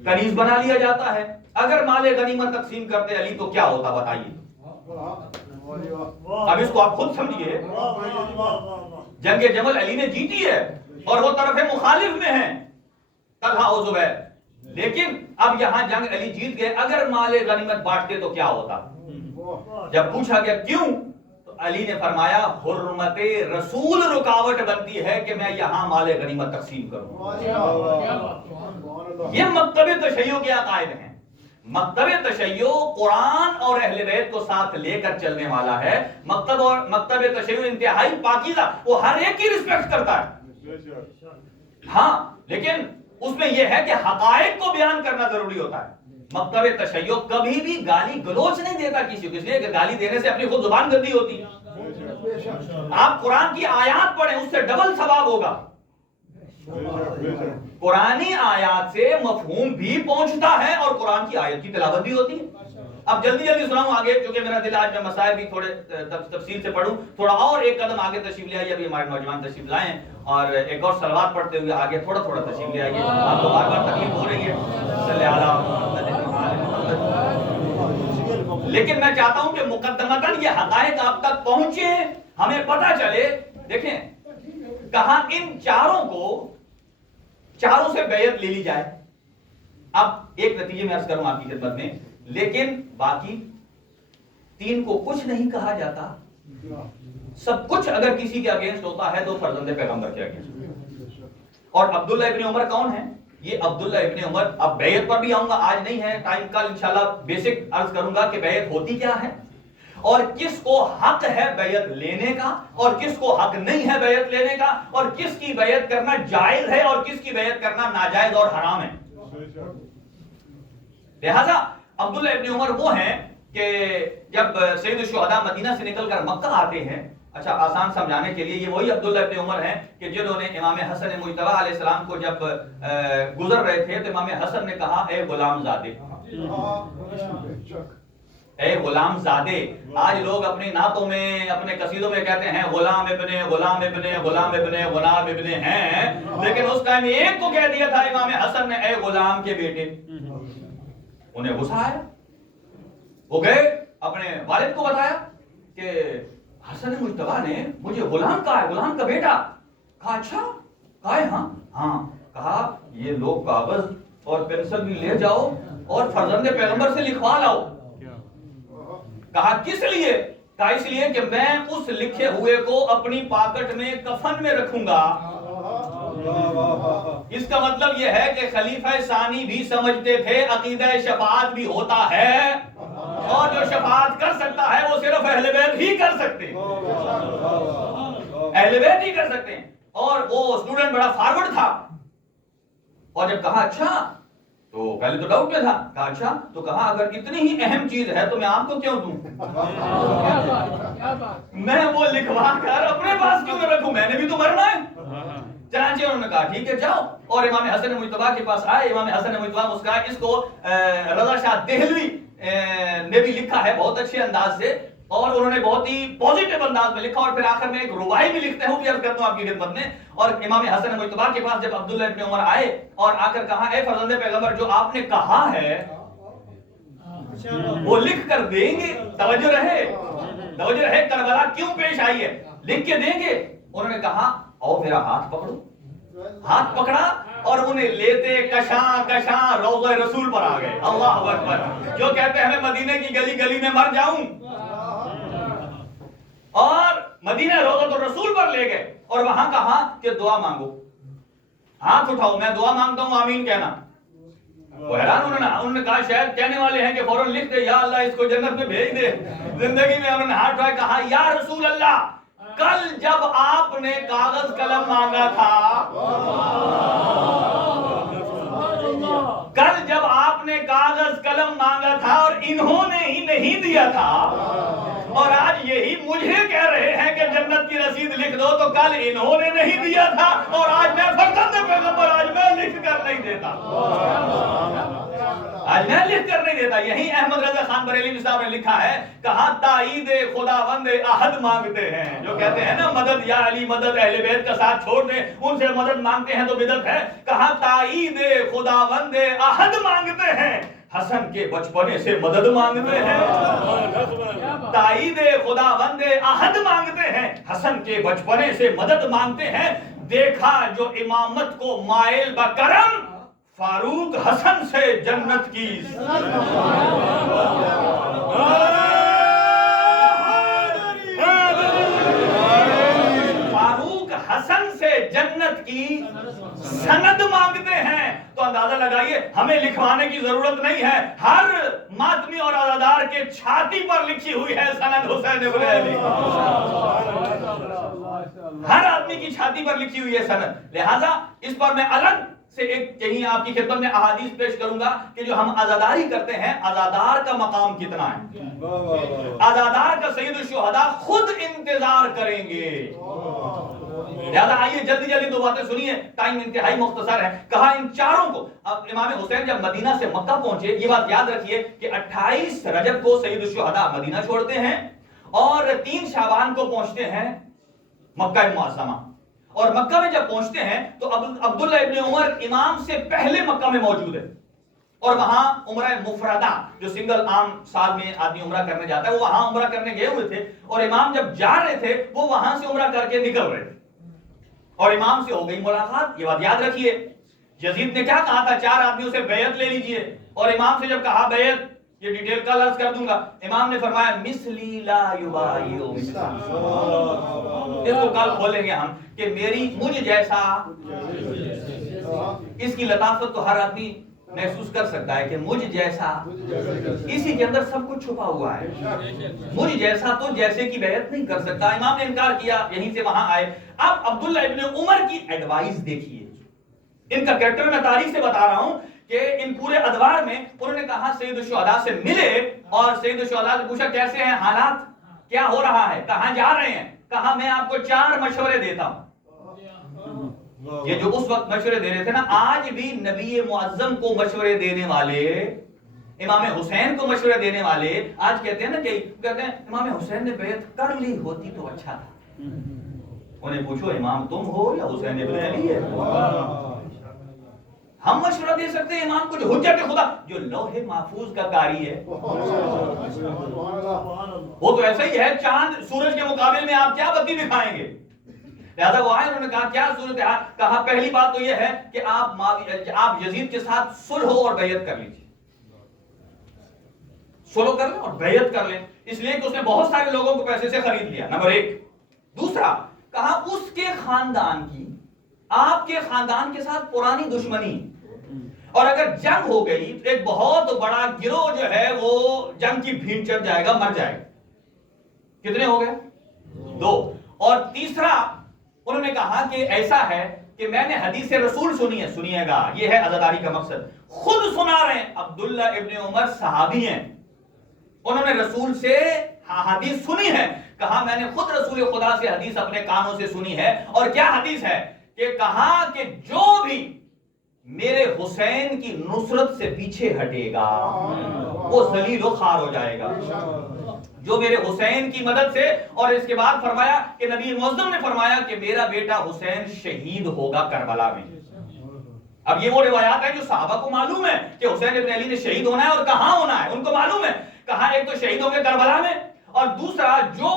کنیز بنا لیا جاتا ہے. اگر مال غنیمت تقسیم کرتے علی تو کیا ہوتا بتائیے. اب اس کو آپ خود سمجھیے, جنگ جمل علی نے جیتی ہے اور وہ طرف مخالف میں ہیں طلحہ و زبیر, لیکن اب یہاں جنگ علی جیت گئے, اگر مال غنیمت بانٹتے تو کیا ہوتا. جب پوچھا گیا کیوں, تو علی نے فرمایا حرمت رسول رکاوٹ بنتی ہے کہ میں یہاں مال غنیمت تقسیم کروں. یہ مکتب تشیع کے عقائد ہیں. مکتب تشیع قرآن اور اہل بیت کو ساتھ لے کر چلنے والا ہے. مکتب تشیع انتہائی پاکیزہ, وہ ہر ایک کی رسپیکٹ کرتا ہے, ہاں, لیکن اس میں یہ ہے کہ حقائق کو بیان کرنا ضروری ہوتا ہے. مکتب تشیع کبھی بھی گالی گلوچ نہیں دیتا کسی کو, اس لیے کہ گالی دینے سے اپنی خود زبان گندی ہوتی ہے. آپ قرآن کی آیات پڑھیں, اس سے ڈبل ثواب ہوگا. قرآنی آیات سے مفہوم بھی پہنچتا ہے اور قرآن کی آیت کی تلاوت بھی ہوتی ہے. اب جلدی سناؤں آگے, کیونکہ میرا دل آج میں مسائل بھی تھوڑے تفصیل سے پڑھوں, تھوڑا اور ایک قدم آگے تشریف لے آئیے. ابھی ہمارے نوجوان تشریف لائیں اور ایک اور صلوات پڑھتے ہوئے آگے تھوڑا تھوڑا تشریف لے آئیے. آپ کو بار بار تکلیف ہو رہی ہے, صلی اللہ. لیکن میں چاہتا ہوں کہ مقدمتاً یہ حقائق آپ تک پہنچے, ہمیں پتہ چلے. دیکھیں کہا ان چاروں سے بیعت لے لی جائے. اب ایک نتیجے میں عرض کروں آپ کی خدمت میں, لیکن باقی 3 کو کچھ نہیں کہا جاتا. سب کچھ اگر کسی کے اگینسٹ ہوتا ہے تو فرزند پیغمبر کے اگینسٹ. اور عبداللہ ابن عمر کون ہے؟ یہ عبداللہ ابن عمر, اب بیعت پر بھی آؤں گا, آج نہیں ہے ٹائم, کل انشاءاللہ بیسک عرض کروں گا کہ بیعت ہوتی کیا ہے اور کس کو حق ہے بیعت لینے کا اور کس کو حق نہیں ہے بیعت لینے کا, اور کس کی بیعت کرنا جائز ہے اور کس کی بیعت کرنا ناجائز اور حرام ہے. لہذا عبداللہ ابن عمر وہ ہیں کہ جب سید الشہداء مدینہ سے نکل کر مکہ آتے ہیں, اچھا آسان سمجھانے کے لیے یہ وہی عبداللہ ابن عمر ہیں کہ جنہوں نے امام حسن مجتبی علیہ السلام کو جب گزر رہے تھے تو امام حسن نے کہا اے غلام زادے, اے غلام زادے. آج لوگ اپنی نعتوں میں اپنے قصیدوں میں کہتے ہیں غلام ابن غلام ابن غلام ابن غلام ابن ہیں, لیکن اس ٹائم ایک کو کہہ دیا تھا امام حسن نے اے غلام کے بیٹے. انہیں غصہ آیا, وہ گئے اپنے والد کو بتایا کہ حسن مجتبی نے مجھے غلام کہا ہے, غلام کا بیٹا. کہا اچھا, کہا ہے ہاں. کہا یہ لوگ کاغذ اور پینسل بھی لے جاؤ اور فرزند پیغمبر سے لکھوا لاؤ. کہا کس لیے؟ کہا اس لیے کہ میں اس لکھے ہوئے کو اپنی پاکٹ میں کفن میں رکھوں گا. اس کا مطلب یہ ہے کہ خلیفہ ثانی بھی سمجھتے تھے عقیدہ شفاعت بھی ہوتا ہے اور جو شفاعت کر سکتا ہے وہ صرف اہل بیت ہی کر سکتے ہیں, اہل بیت ہی کر سکتے ہیں. اور وہ اسٹوڈنٹ بڑا فارورڈ تھا, اور جب کہا اچھا, تو پہلے تو ڈاؤٹ میں تھا, کہا اچھا تو کہا اگر اتنی ہی اہم چیز ہے تو میں آپ کو کیوں دوں, میں وہ لکھوا کر اپنے پاس کیوں نہ رکھوں, میں نے بھی تو مرنا ہے. چنانچہ انہوں نے کہا ٹھیک ہے جاؤ, اور امام حسن مجتبی کے پاس آئے. امام حسن مجتبی مسکرائے. اس کو رضا شاہ دہلوی نے بھی لکھا ہے بہت اچھے انداز سے, اور انہوں نے بہت ہی پوزیٹیو انداز میں لکھا, اور پھر آخر میں ایک رباعی بھی لکھتے ہیں, وہ بھی عرض کرتا ہوں آپ کی خدمت میں. اور امام حسن مجتبی کے پاس جب عبداللہ ابن عمر آئے اور آ کر کہا اے فرزند پیغمبر جو آپ نے کہا ہے وہ لکھ کر دیں گے, توجہ رہے کربلا کیوں پیش آئی ہے, لکھ کے دیں گے. انہوں نے کہا او میرا ہاتھ پکڑو. ہاتھ پکڑا اور انہیں لیتے کشاں روضہ رسول پر آ گئے. اللہ اکبر, جو کہتے ہیں میں مدینے کی گلی گلی میں مر جاؤں, اور مدینہ روضہ رسول پر لے گئے اور وہاں کہا کہ دعا مانگو, ہاتھ اٹھاؤ, میں دعا مانگتا ہوں آمین کہنا. وہ حیران, انہوں نے کہا شاید کہنے والے ہیں کہ فوراً لکھ دے یا اللہ اس کو جنت میں بھیج دے. زندگی میں انہوں نے ہاتھ اٹھایا, کہا یا رسول اللہ کل جب آپ نے کاغذ قلم مانگا تھا, کل جب آپ نے کاغذ قلم مانگا تھا اور انہوں نے ہی نہیں دیا تھا, اور آج یہی مجھے کہہ رہے ہیں کہ جنت کی رسید لکھ دو, تو کل انہوں نے نہیں دیا تھا اور آج میں فرزند پیغمبر, آج میں لکھ کر نہیں دیتا, آج میں لکھ کر نہیں دیتا. یہی احمد رضا خان بریلوی صاحب نے لکھا ہے, کہاں تائید خداوند احد مانگتے ہیں, جو کہتے ہیں نا مدد یا علی مدد, اہل بیت کا ساتھ چھوڑ دیں, ان سے مدد مانگتے ہیں تو بدعت ہے. کہاں تائید خداوند احد مانگتے ہیں, حسن کے بچپنے سے مدد مانگتے ہیں. تائید خداوند احد مانگتے ہیں, حسن کے بچپنے سے مدد مانگتے ہیں. دیکھا جو امامت کو مائل بکرم, فاروق حسن سے جنت کی. فاروق حسن سے جنت کی سند مانگتے ہیں. تو اندازہ لگائیے ہمیں لکھوانے کی ضرورت نہیں ہے, ہر ماتمی اور عزادار کے چھاتی پر لکھی ہوئی ہے سند حسین ابن علی, ہر آدمی کی چھاتی پر لکھی ہوئی ہے سند. لہذا اس پر میں الگ سے ایک کہیں آپ کی خدمت میں احادیث پیش کروں گا کہ جو ہم عزاداری کرتے ہیں, عزادار کا مقام کتنا ہے. عزادار کا سید الشہداء خود انتظار کریں گے. لہذا آئیے جلدی دو باتیں سنیے, ٹائم انتہائی مختصر ہے. کہا ان چاروں کو, اب امام حسین جب مدینہ سے مکہ پہنچے, یہ بات یاد رکھیے کہ 28 رجب کو سید الشہداء مدینہ چھوڑتے ہیں اور 3 شعبان کو پہنچتے ہیں مکہ معظمہ. اور مکہ میں جب پہنچتے ہیں تو عبداللہ ابن عمر امام سے پہلے مکہ میں موجود ہے, اور وہاں عمرہ مفردہ جو سنگل عام سال میں آدمی عمرہ کرنے جاتا ہے, وہ وہاں عمرہ کرنے گئے ہوئے تھے, اور امام جب جا رہے تھے وہ وہاں سے عمرہ کر کے نکل رہے تھے. اور امام سے ہو گئی ملاقات. یہ بات یاد رکھیے. یزید نے کیا کہا تھا؟ 4 آدمیوں سے بیعت لے لیجئے. اور امام سے جب کہا بیعت، یہ ڈیٹیل کل عرض کر دوں گا، امام نے فرمایا مثلی لا یبایع مثلی. اس کو کل کھولیں گے ہم کہ مجھ جیسا. اس کی لطافت تو ہر آدمی محسوس کر سکتا ہے کہ مجھ جیسا، اسی کے اندر سب کچھ چھپا ہوا ہے. مجھ جیسا تو جیسے کی بیعت نہیں کر سکتا. امام نے انکار کیا، یہیں سے وہاں آئے. اب عبداللہ ابن عمر کی ایڈوائز دیکھیے. ان کا کریکٹر میں تاریخ سے بتا رہا ہوں کہ ان پورے ادوار میں انہوں نے کہا سید الشہداء سے ملے اور سید الشہداء سے پوچھا کیسے ہیں حالات، کیا ہو رہا ہے، کہاں جا رہے ہیں. کہا میں آپ کو 4 مشورے دیتا ہوں. یہ جو اس وقت مشورے دے رہے تھے نا، آج بھی نبی معظم کو مشورے دینے والے، امام حسین کو مشورے دینے والے آج کہتے ہیں نا کہ کہتے ہیں امام حسین نے بیعت کر لی ہوتی تو اچھا تھا. انہیں پوچھو امام تم ہو یا حسین ابن علی ہے؟ ہم مشورہ دے سکتے ہیں امام کو جو حجت خدا، جو لوح محفوظ کا قاری ہے. وہ تو ایسا ہی ہے، چاند سورج کے مقابل میں آپ کیا بتی دکھائیں گے. لہذا وہ آئے، انہوں نے کہا کیا صورت ہے؟ کہا پہلی بات تو یہ ہے کہ آپ یزید کے ساتھ صلح اور بیعت کر لیجیے. صلح کر لیں اور بیعت کر لیں، اس لیے کہ اس نے بہت سارے لوگوں کو پیسے سے خرید لیا. نمبر 1. دوسرا کہا اس کے خاندان کی، آپ کے خاندان کے ساتھ پرانی دشمنی، اور اگر جنگ ہو گئی تو ایک بہت بڑا گروہ جو ہے وہ جنگ کی بھیڑ چڑھ جائے گا، مر جائے گا. کتنے ہو گئے؟ 2. اور تیسرا انہوں نے کہا کہ ایسا ہے کہ میں نے حدیث رسول سنی ہے، سنیے گا، یہ ہے عزاداری کا مقصد. خود سنا رہے ہیں، عبداللہ ابن عمر صحابی ہیں، انہوں نے رسول سے حدیث سنی ہے. کہا میں نے خود رسول خدا سے حدیث اپنے کانوں سے سنی ہے. اور کیا حدیث ہے؟ کہ کہا کہ جو بھی میرے حسین کی نصرت سے پیچھے ہٹے گا وہ ذلیل و خوار ہو جائے گا. جو میرے حسین کی مدد سے، اور اس کے بعد فرمایا کہ نبی معظم نے فرمایا کہ میرا بیٹا حسین شہید ہوگا کربلا میں. اب یہ وہ روایات ہیں جو صحابہ کو معلوم ہے کہ حسین ابن علی نے شہید ہونا ہے اور کہاں ہونا ہے، ان کو معلوم ہے. کہا ایک تو شہید ہوں گے کربلا میں، اور دوسرا جو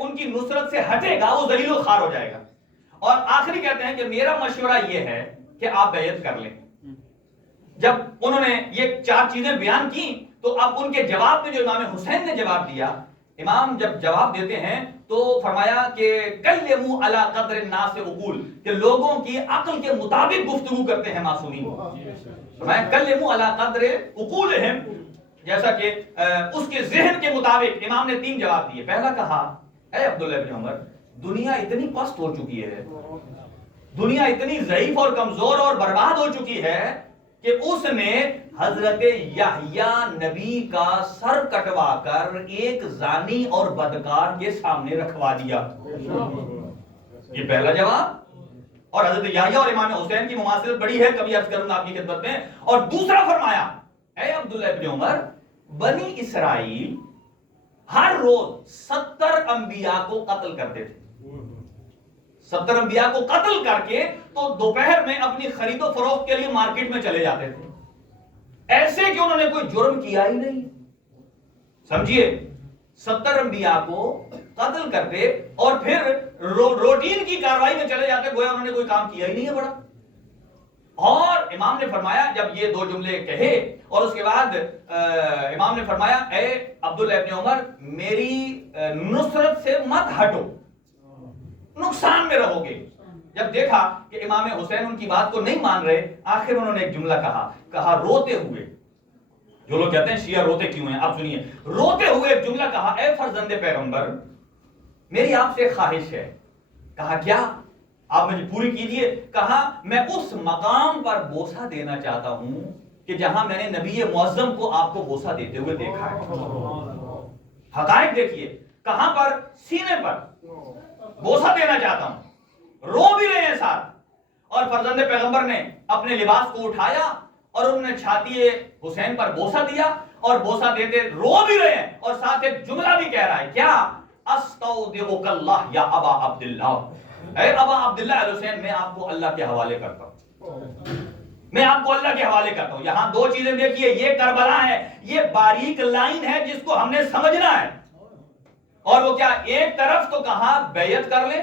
ان کی نصرت سے ہٹے گا وہ ذلیل و خوار ہو جائے گا. اور آخری کہتے ہیں کہ میرا مشورہ یہ ہے کہ آپ بیعت کر لیں. جب انہوں نے یہ 4 چیزیں بیان کی تو اب ان کے جواب میں جو امام حسین نے جواب دیا، امام جب جواب دیتے ہیں تو فرمایا کہ کلموا علی قدر الناس عقول، کہ لوگوں کی عقل کے مطابق گفتگو کرتے ہیں معصومین. فرمایا کلموا علی قدر عقولہم، جیسا کہ اس کے ذہن کے مطابق. امام نے 3 جواب دیے. پہلا کہا اے عبداللہ بن عمر، دنیا اتنی پست ہو چکی ہے، دنیا اتنی ضعیف اور کمزور اور برباد ہو چکی ہے کہ اس نے حضرت یحییٰ نبی کا سر کٹوا کر ایک زانی اور بدکار کے سامنے رکھوا دیا. یہ پہلا جواب. اور حضرت یحییٰ اور امام حسین کی مماثلت بڑی ہے، کبھی عرض کروں گا آپ کی خدمت میں. اور دوسرا فرمایا اے عبداللہ ابن عمر، بنی اسرائیل ہر روز 70 انبیاء کو قتل کرتے تھے. 70 انبیاء کو قتل کر کے تو دوپہر میں اپنی خرید و فروخت کے لیے مارکیٹ میں چلے جاتے تھے، ایسے کہ انہوں نے کوئی جرم کیا ہی نہیں. سمجھیے، 70 انبیاء کو قتل کرتے اور پھر روٹین کی کاروائی میں چلے جاتے، گویا انہوں نے کوئی کام کیا ہی نہیں ہے بڑا. اور امام نے فرمایا جب یہ 2 جملے کہے اور اس کے بعد امام نے فرمایا اے عبداللہ ابن عمر، میری نصرت سے مت ہٹو، نقصان میں رہو گے. جب دیکھا کہ امام حسین ان کی بات کو نہیں مان رہے، آخر انہوں نے ایک جملہ کہا روتے ہوئے. جو لوگ کہتے ہیں شیعہ روتے کیوں ہیں، آپ سنیے، روتے ہوئے ایک جملہ کہا اے فرزند پیغمبر، میری آپ سے خواہش ہے. کہا کیا؟ آپ مجھے پوری کیجئے. کہا میں اس مقام پر بوسہ دینا چاہتا ہوں کہ جہاں میں نے نبی معظم کو آپ کو بوسہ دیتے ہوئے دیکھا ہے. حقائق دیکھیے، کہاں پر؟ سینے پر بوسہ دینا چاہتا ہوں. رو بھی رہے ہیں ساتھ. اور فرزند پیغمبر نے اپنے لباس کو اٹھایا اور انہوں نے چھاتی حسین پر بوسہ دیا، اور بوسہ دیتے رو بھی رہے ہیں اور ساتھ ایک جملہ بھی کہہ رہا ہے. کیا؟ استودعک اللہ یا ابا عبداللہ، اے ابا عبداللہ حسین، میں آپ کو اللہ کے حوالے کرتا ہوں، میں آپ کو اللہ کے حوالے کرتا ہوں. یہاں 2 چیزیں دیکھیے، یہ کربلا ہے، یہ باریک لائن ہے جس کو ہم نے سمجھنا ہے. اور وہ کیا؟ ایک طرف تو کہا بیعت کر لیں،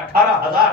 18,000,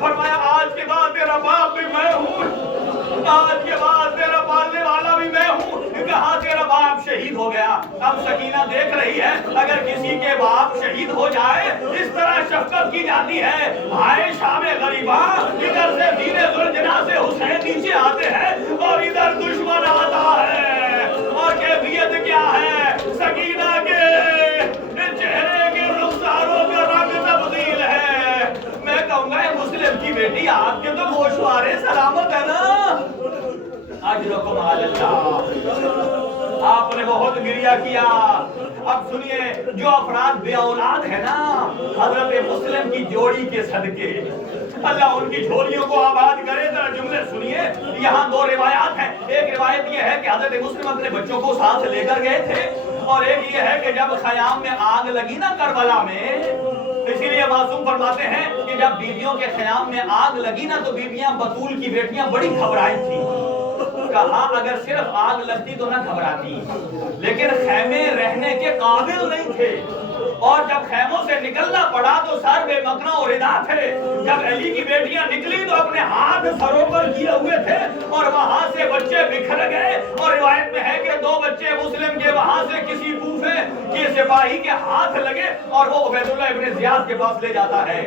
فرمایا آج کے بعد تیرا باپ بھی میں ہوں, آج کے بعد تیرا پالنے والا بھی میں ہوں. کہا تیرا باپ شہید ہو گیا. اب سکینہ دیکھ رہی ہے اگر کسی کے باپ شہید ہو جائے اس طرح شفقت کی جاتی ہے. ہائے شام غریباں, ادھر سے زیر ذوالجناح سے حسین نیچے آتے ہیں اور ادھر دشمن آتا ہے. اور کیفیت کیا ہے, سکینہ کے چہرے کے رخساروں کا رنگ تبدیل ہے. میں کہوں گا مسلم کی بیٹی آپ کے تو گوشوارے سلامت ہے نا. اجرکم علی اللہ. آپ نے بہت گریہ کیا. اب سنیے, جو افراد بے اولاد ہے نا, حضرت مسلم کی جوڑی کے صدقے اللہ ان کی جھولیوں کو آباد کرے. ذرا جملے سنیے. یہاں دو روایات ہیں. ایک روایت یہ ہے کہ حضرت مسلم اپنے بچوں کو ساتھ لے کر گئے تھے, اور ایک یہ ہے کہ جب خیام میں آگ لگی نا کربلا میں, اسی لیے معصوم فرماتے ہیں کہ جب بیویوں کے خیام میں آگ لگی نا تو بیویاں بطول کی بیٹیاں بڑی گھبرائی تھیں. کہا اگر صرف آگ لگتی تو نہ گھبراتی, لیکن خیمے رہنے کے قابل نہیں تھے, اور جب خیموں سے نکلنا پڑا تو سر بے مکنا اور ردا تھے. جب علی کی بیٹیاں نکلی تو اپنے ہاتھ سروں پر کیے ہوئے تھے, اور وہاں سے بچے بکھر گئے. اور روایت میں ہے کہ 2 بچے مسلم کے وہاں سے کسی کوفے کے سپاہی کے ہاتھ لگے, اور وہ عبید اللہ ابن زیاد کے پاس لے جاتا ہے.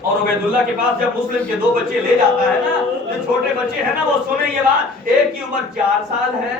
اور عبید اللہ کے پاس جب مسلم کے 2 بچے لے جاتا ہے نا, جو چھوٹے بچے ہیں نا, وہ سنیں یہ بات, ایک کی عمر 4 سال ہے,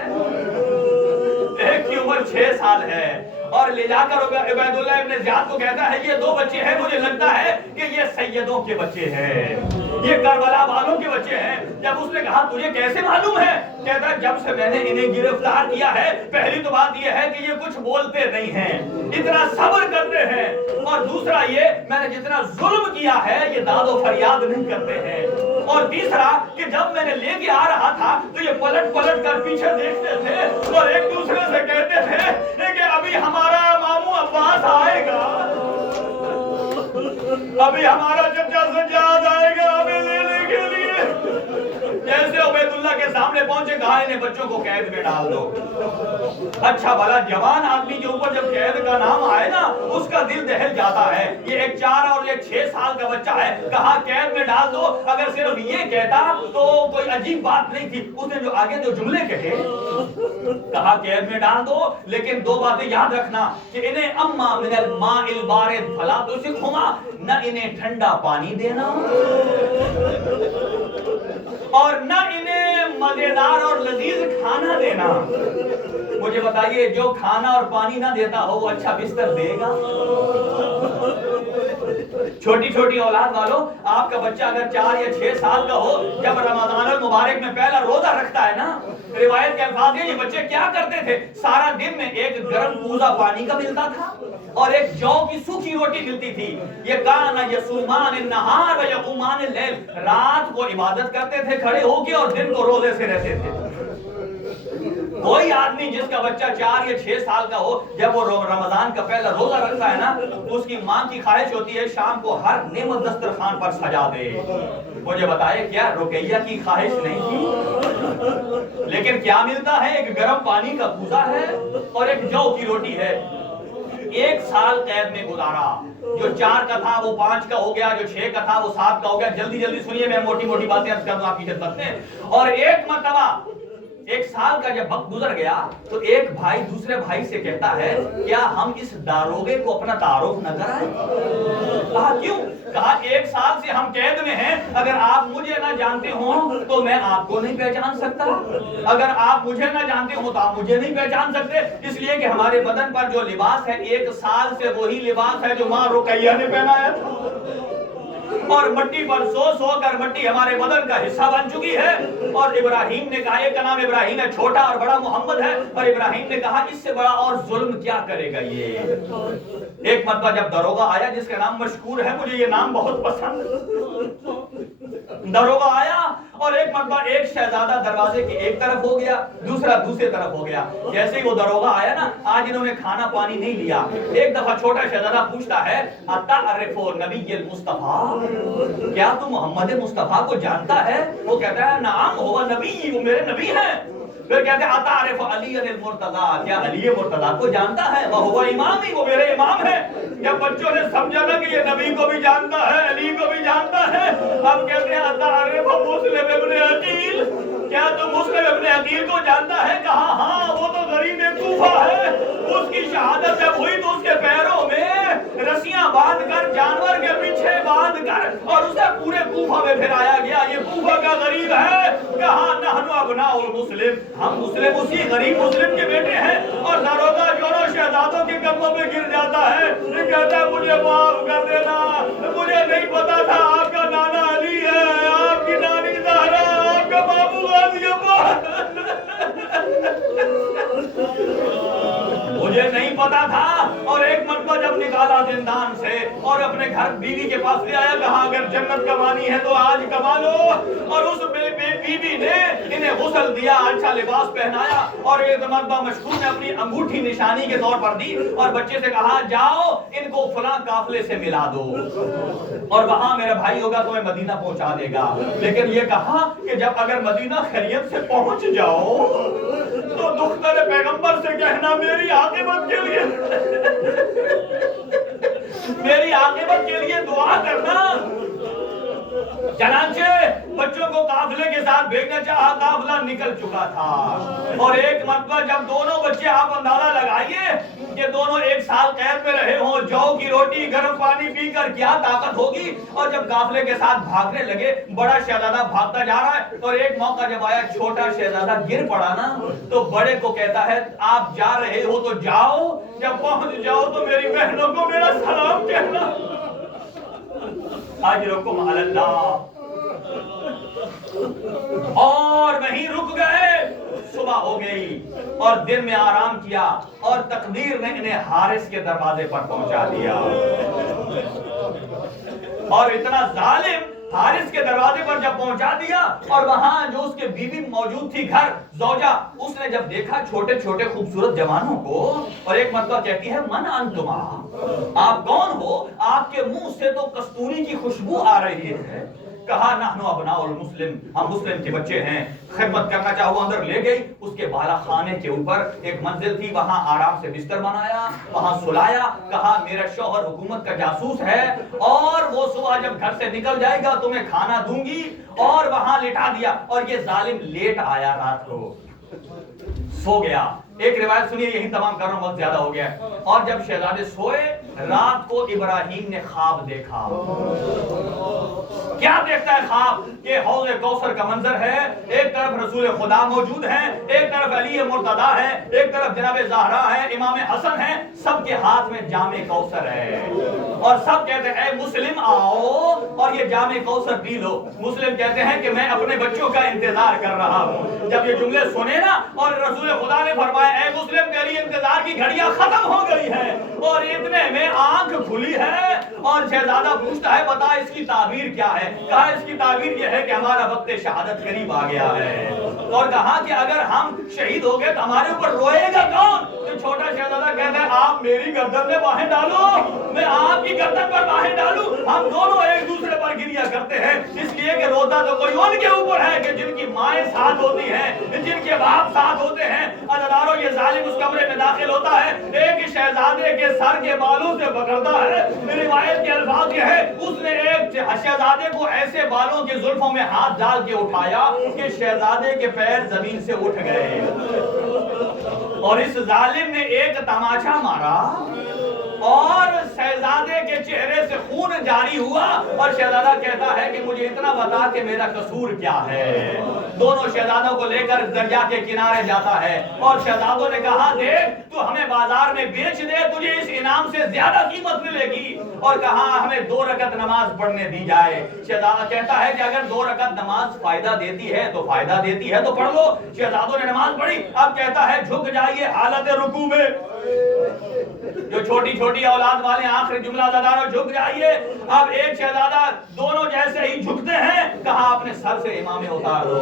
ایک کی عمر 6 سال ہے. اور لے جا کر عبید اللہ ابن زیاد کو کہتا ہے یہ 2 بچے ہیں, مجھے لگتا ہے کہ یہ سیدوں کے بچے ہیں, یہ کربلا والوں کے بچے ہیں. جب اس نے کہا تجھے کیسے معلوم ہے, کہتا ہے جب سے میں نے انہیں گرفتار کیا ہے, پہلی تو بات یہ ہے کہ یہ کچھ بولتے نہیں ہیں, اتنا صبر کرتے ہیں, اور دوسرا یہ میں نے جتنا ظلم کیا ہے یہ داد و فریاد نہیں کرتے ہیں, اور تیسرا کہ جب میں نے لے کے آ رہا تھا تو یہ پلٹ پلٹ کر پیچھے دیکھتے تھے اور ایک دوسرے سے کہتے تھے کہ ابھی ہمارا ماموں عباس آئے گا, ابھی ہمارا چچا سجاد آئے گا ہمیں لینے کے لیے. جیسے عبید اللہ کے سامنے پہنچے, کہا انہیں بچوں کو قید میں ڈال دو. اچھا بھلا جوان آدمی کے اوپر جب قید کا نام آئے نا, اس کا دل دہل جاتا ہے. یہ ایک 4 اور ایک 6 سال کا بچہ ہے, کہا قید میں ڈال دو. اگر صرف یہ کہتا تو کوئی عجیب بات نہیں تھی. اس نے جو آگے جو جملے کہے, کہا قید میں ڈال دو, لیکن 2 باتیں یاد رکھنا کہ انہیں اما من الماء البارد فلا تمسکہما, نہ انہیں ٹھنڈا پانی دینا اور نہ انہیں مزیدار اور لذیذ کھانا دینا. مجھے بتائیے جو کھانا اور پانی نہ دیتا ہو وہ اچھا بستر دے گا؟ چھوٹی چھوٹی اولاد والوں, آپ کا بچہ اگر 4 یا 6 سال کا ہو, جب رمضان المبارک میں پہلا روزہ رکھتا ہے نا, روایت کے الفاظ ہیں یہ بچے کیا کرتے تھے, سارا دن میں ایک گرم کوزہ پانی کا ملتا تھا اور ایک جو کی سوکھی روٹی ملتی تھی. یہ کانا یصومان النہار و یقومان اللیل, رات کو عبادت کرتے تھے کھڑے ہو کے اور دن کو روزے سے رہتے تھے. کوئی آدمی جس کا بچہ 4 یا 6 سال کا ہو, جب وہ رمضان کا پہلا روزہ رکھتا ہے نا, اس کی ماں کی خواہش ہوتی ہے شام کو ہر نعمت دسترخوان پر سجا دے. مجھے بتائے کیا رقیہ کی خواہش نہیں تھی؟ لیکن کیا ملتا ہے, ایک گرم پانی کا کوزہ ہے اور ایک جو کی روٹی ہے. 1 سال قید میں گزارا. جو 4 کا تھا وہ 5 کا ہو گیا, جو 6 کا تھا وہ 7 کا ہو گیا. جلدی جلدی سنیے, میں موٹی موٹی باتیں عرض کر دوں آپ کی خدمت میں. اور ایک مرتبہ 1 سال کا جب وقت گزر گیا تو ایک بھائی دوسرے بھائی سے کہتا ہے کیا ہم اس داروغے کو اپنا تعارف نہ کرائیں؟ کہا کیوں؟ کہا 1 سال سے ہم قید میں ہیں, اگر آپ مجھے نہ جانتے ہوں تو میں آپ کو نہیں پہچان سکتا, اگر آپ مجھے نہ جانتے ہوں تو آپ مجھے نہیں پہچان سکتے, اس لیے کہ ہمارے بدن پر جو لباس ہے 1 سال سے وہی لباس ہے جو ماں رقیہ نے پہنایا تھا, اور مٹی پر سو کر مٹی ہمارے بدن کا حصہ بن چکی ہے. اور ابراہیم نے کہا, ایک کا نام ابراہیم ہے, چھوٹا اور بڑا محمد ہے, اور ابراہیم نے کہا اس سے بڑا اور ظلم کیا کرے گا یہ. ایک مرتبہ جب داروغہ آیا جس کا نام مشکور ہے, مجھے یہ نام بہت پسند, داروغہ آیا اور ایک مرتبہ ایک شہزادہ دروازے کی ایک طرف ہو گیا, دوسرا دوسری طرف ہو گیا. جیسے ہی وہ داروغہ آیا نا, آج انہوں نے کھانا پانی نہیں لیا. ایک دفعہ چھوٹا شہزادہ پوچھتا ہے اتعرف نبی المصطفیٰ, کیا تو محمد مصطفیٰ کو جانتا ہے؟ وہ کہتا ہے نعم ہوا نبی, وہ میرے نبی ہیں. پھر کہتے ہیں اتعرف علی المرتضی، کیا علی مرتضی کو جانتا ہے؟ وہ امامی، وہ میرے امام ہے۔ جب بچوں نے سمجھا نا کہ یہ نبی کو بھی جانتا ہے، علی کو بھی جانتا ہے، اب کہتے ہیں اتعرف مسلم ابن عقیل، کیا تو مسلم ابن عقیل کو جانتا ہے؟ کہا ہاں، وہ تو غریب کوفہ ہے، اس کی شہادت جب ہوئی تو اس کے پیروں میں رسیاں باندھ کر، جانور کے پیچھے باندھ کر، اور اسے پورے کوفہ میں پھرایا گیا، یہ کوفہ کا غریب ہے۔ کہا نحن ابناء المسلم، ہم مسلم اسی غریب مسلم کے بیٹے ہیں۔ اور داروگہ دونوں شہزادوں کے قدموں پہ گر جاتا ہے، یہ کہتا ہے مجھے معاف کر دینا، مجھے نہیں پتا تھا آپ کا نانا علی ہے، آپ کی نانی زہرا، آپ کا بابو غازی عباس، مجھے نہیں پتا تھا۔ اور ایک مرتبہ جب نکالا زندان سے اور اپنے گھر بیوی کے پاس لے آیا، کہا اگر جنت کمانی ہے تو آج کما لو۔ اور اس بیوی نے انہیں غسل دیا، اچھا لباس پہنایا، اور ایک مرتبہ مشہور نے اپنی انگوٹھی نشانی کے طور پر دی، اور بچے سے کہا جاؤ ان کو فلاں قافلے سے ملا دو، اور وہاں میرا بھائی ہوگا تمہیں مدینہ پہنچا دے گا۔ لیکن یہ کہا کہ جب اگر مدینہ خیریت سے پہنچ جاؤ تو دختر پیغمبر سے کہنا میری عاقبت کے لیے میری عاقبت کے لیے دعا کرنا۔ چنانچہ بچوں کو قافلے کے ساتھ بھیجنا چاہا، قافلہ نکل چکا تھا، اور ایک مرتبہ جب دونوں بچے، آپ اندازہ لگائیے کہ دونوں ایک سال قید میں رہے ہوں، جو کی روٹی گرم پانی پی کر کیا طاقت ہوگی، اور جب قافلے کے ساتھ بھاگنے لگے، بڑا شہزادہ بھاگتا جا رہا ہے، اور ایک موقع جب آیا چھوٹا شہزادہ گر پڑا نا، تو بڑے کو کہتا ہے آپ جا رہے ہو تو جاؤ، جب پہنچ جاؤ تو میری بہنوں کو میرا سلام کہنا، اجرکم علی اللہ۔ اور وہیں رک گئے، صبح ہو گئی اور دن میں آرام کیا، اور تقدیر نے انہیں حارث کے دروازے پر پہنچا دیا، اور اتنا ظالم حارث کے دروازے پر جب پہنچا دیا، اور وہاں جو اس کے بیوی موجود تھی گھر، زوجہ، اس نے جب دیکھا چھوٹے چھوٹے خوبصورت جوانوں کو، اور ایک مرتبہ کہتی ہے من انتما، آپ کون ہو؟ آپ کے منہ سے تو کستوری کی خوشبو آ رہی ہے۔ کہا نحن ابناء المسلم، ہم مسلم کے بچے ہیں، خدمت کرنا چاہو۔ اندر لے گئی، اس کے بالا خانے کے اوپر ایک منزل تھی، وہاں آرام سے بستر بنایا، وہاں سلایا، کہا میرا شوہر حکومت کا جاسوس ہے، اور وہ صبح جب گھر سے نکل جائے گا تمہیں کھانا دوں گی، اور وہاں لٹا دیا، اور یہ ظالم لیٹ آیا رات کو، سو گیا۔ ایک روایت سنیے، یہی تمام کر رہا ہوں، وقت زیادہ ہو گیا۔ اور جب شہزادے سوئے، رات کو ابراہیم نے خواب دیکھا۔ کیا دیکھتا ہے خواب؟ کہ حوض کوثر کا منظر ہے، ایک طرف رسول خدا موجود ہیں، ایک طرف علی مرتضی ہے، ایک طرف جناب زہرا ہے، امام حسن ہے، سب کے ہاتھ میں جام کوثر ہے، اور سب کہتے ہیں اے مسلم آؤ اور یہ جام کوثر پی لو۔ مسلم کہتے ہیں کہ میں اپنے بچوں کا انتظار کر رہا ہوں۔ جب یہ جملے سنے نا، اور رسول خدا نے فرمایا اے مسلم تیری انتظار کی گھڑیاں ختم ہو گئی ہیں، اور اتنے میں آنکھ کھلی ہے، اور شہزادہ پوچھتا ہے بتا اس کی تعبیر کیا ہے؟ کہا اس کی تعبیر یہ ہے کہ ہمارا وقت شہادت قریب آ گیا ہے، اور کہا کہ اگر ہم شہید ہو گئے تو ہمارے اوپر روئے گا کون؟ تو چھوٹا شہزادہ کہتا ہے آپ میری گردن میں باہیں ڈالو، میں آپ کی گردن پر باہیں ڈالوں، ہم دونوں ایک دوسرے پر گریا کرتے ہیں، اس لیے کہ روتا تو کوئی ان کے اوپر ہے کہ جن کی مائیں ساتھ ہوتی ہیں، جن کے باپ ساتھ ہوتے ہیں۔ عزیزانو، یہ ظالم اس کمرے میں داخل ہوتا ہے، ایک شہزادے کے سر کے بالوں سے پکڑتا ہے، روایت کے الفاظ یہ ہے اس نے ایک شہزادے کو ایسے بالوں کے زلفوں میں ہاتھ ڈال کے اٹھایا کہ شہزادے کے پیر زمین سے اٹھ گئے، اور اس ظالم نے ایک تماچا مارا، اور شہزادے کے چہرے سے خون جاری ہوا، اور شہزادہ کہتا ہے کہ مجھے اتنا بتا کہ میرا قصور کیا ہے۔ دونوں شہزادوں کو لے کر دریا کے کنارے جاتا ہے، اور شہزادوں نے کہا دیکھ تو ہمیں بازار میں بیچ دے، تجھے اس انعام سے زیادہ قیمت ملے گی، اور کہا ہمیں 2 رکعت نماز پڑھنے دی جائے۔ شہزادہ کہتا ہے کہ اگر 2 رکعت نماز فائدہ دیتی ہے تو فائدہ دیتی ہے تو پڑھ لو۔ شہزادوں نے نماز پڑھی، اب کہتا ہے جھک جائیے حالت رکوع میں، جو چھوٹی چھوٹی اولاد والے آخری جملہ زدارو جھک جائیے۔ اب ایک شہزادہ، دونوں جیسے ہی جھکتے ہیں، کہا اپنے سر سے امامیں اتار دو،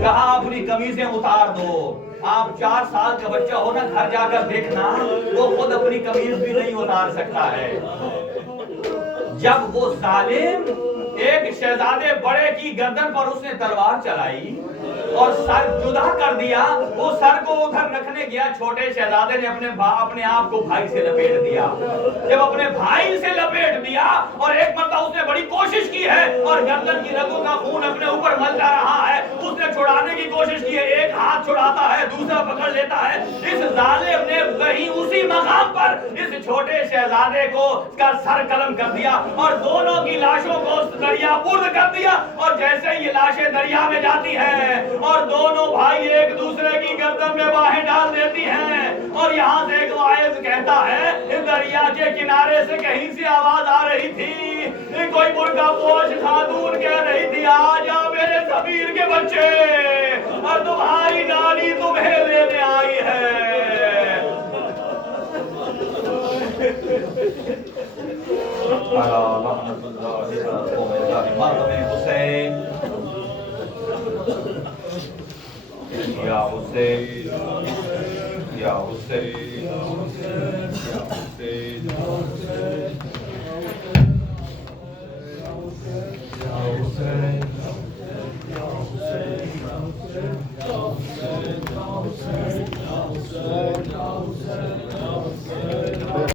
کہا اپنی قمیضیں اتار دو۔ آپ 4 سال کا بچہ ہو نا، گھر جا کر دیکھنا وہ خود اپنی قمیض بھی نہیں اتار سکتا ہے۔ جب وہ ظالم ایک شہزادے بڑے کی گردن پر اس نے تلوار چلائی، اور سر جدا کر دیا. وہ سر کو ادھر رکھنے گیا, چھوٹے شہزادے نے اپنے آپ کو بھائی سے لپیٹ دیا. جب اپنے بھائی سے لپیٹ دیا اور ایک مرتبہ اس نے بڑی کوشش کی ہے اور گردن کی رگوں کا خون اپنے اوپر ملتا رہا ہے, اس نے چھڑانے کی کوشش کی ہے, ایک ہاتھ چھڑاتا ہے دوسرا پکڑ لیتا ہے. اس ظالم نے وہیں اسی مقام پر اس چھوٹے شہزادے کو کا سر قلم کر دیا اور دونوں کی لاشوں کو دریا برد کر دیا. اور جیسے یہ لاشیں دریا میں جاتی ہیں اور دونوں بھائی ایک دوسرے کی گردن میں باہیں ڈال دیتی ہیں, اور یہاں سے ایک واعظ کہتا ہے دریا کے کنارے سے کہیں سے آواز آ رہی تھی, کوئی برقع پوش خاتون کہہ رہی تھی, آ جا میرے ضمیر کے بچے, اور تمہاری نانی تمہیں لینے آئی ہے. حسین یا حسین یا حسین یا حسین.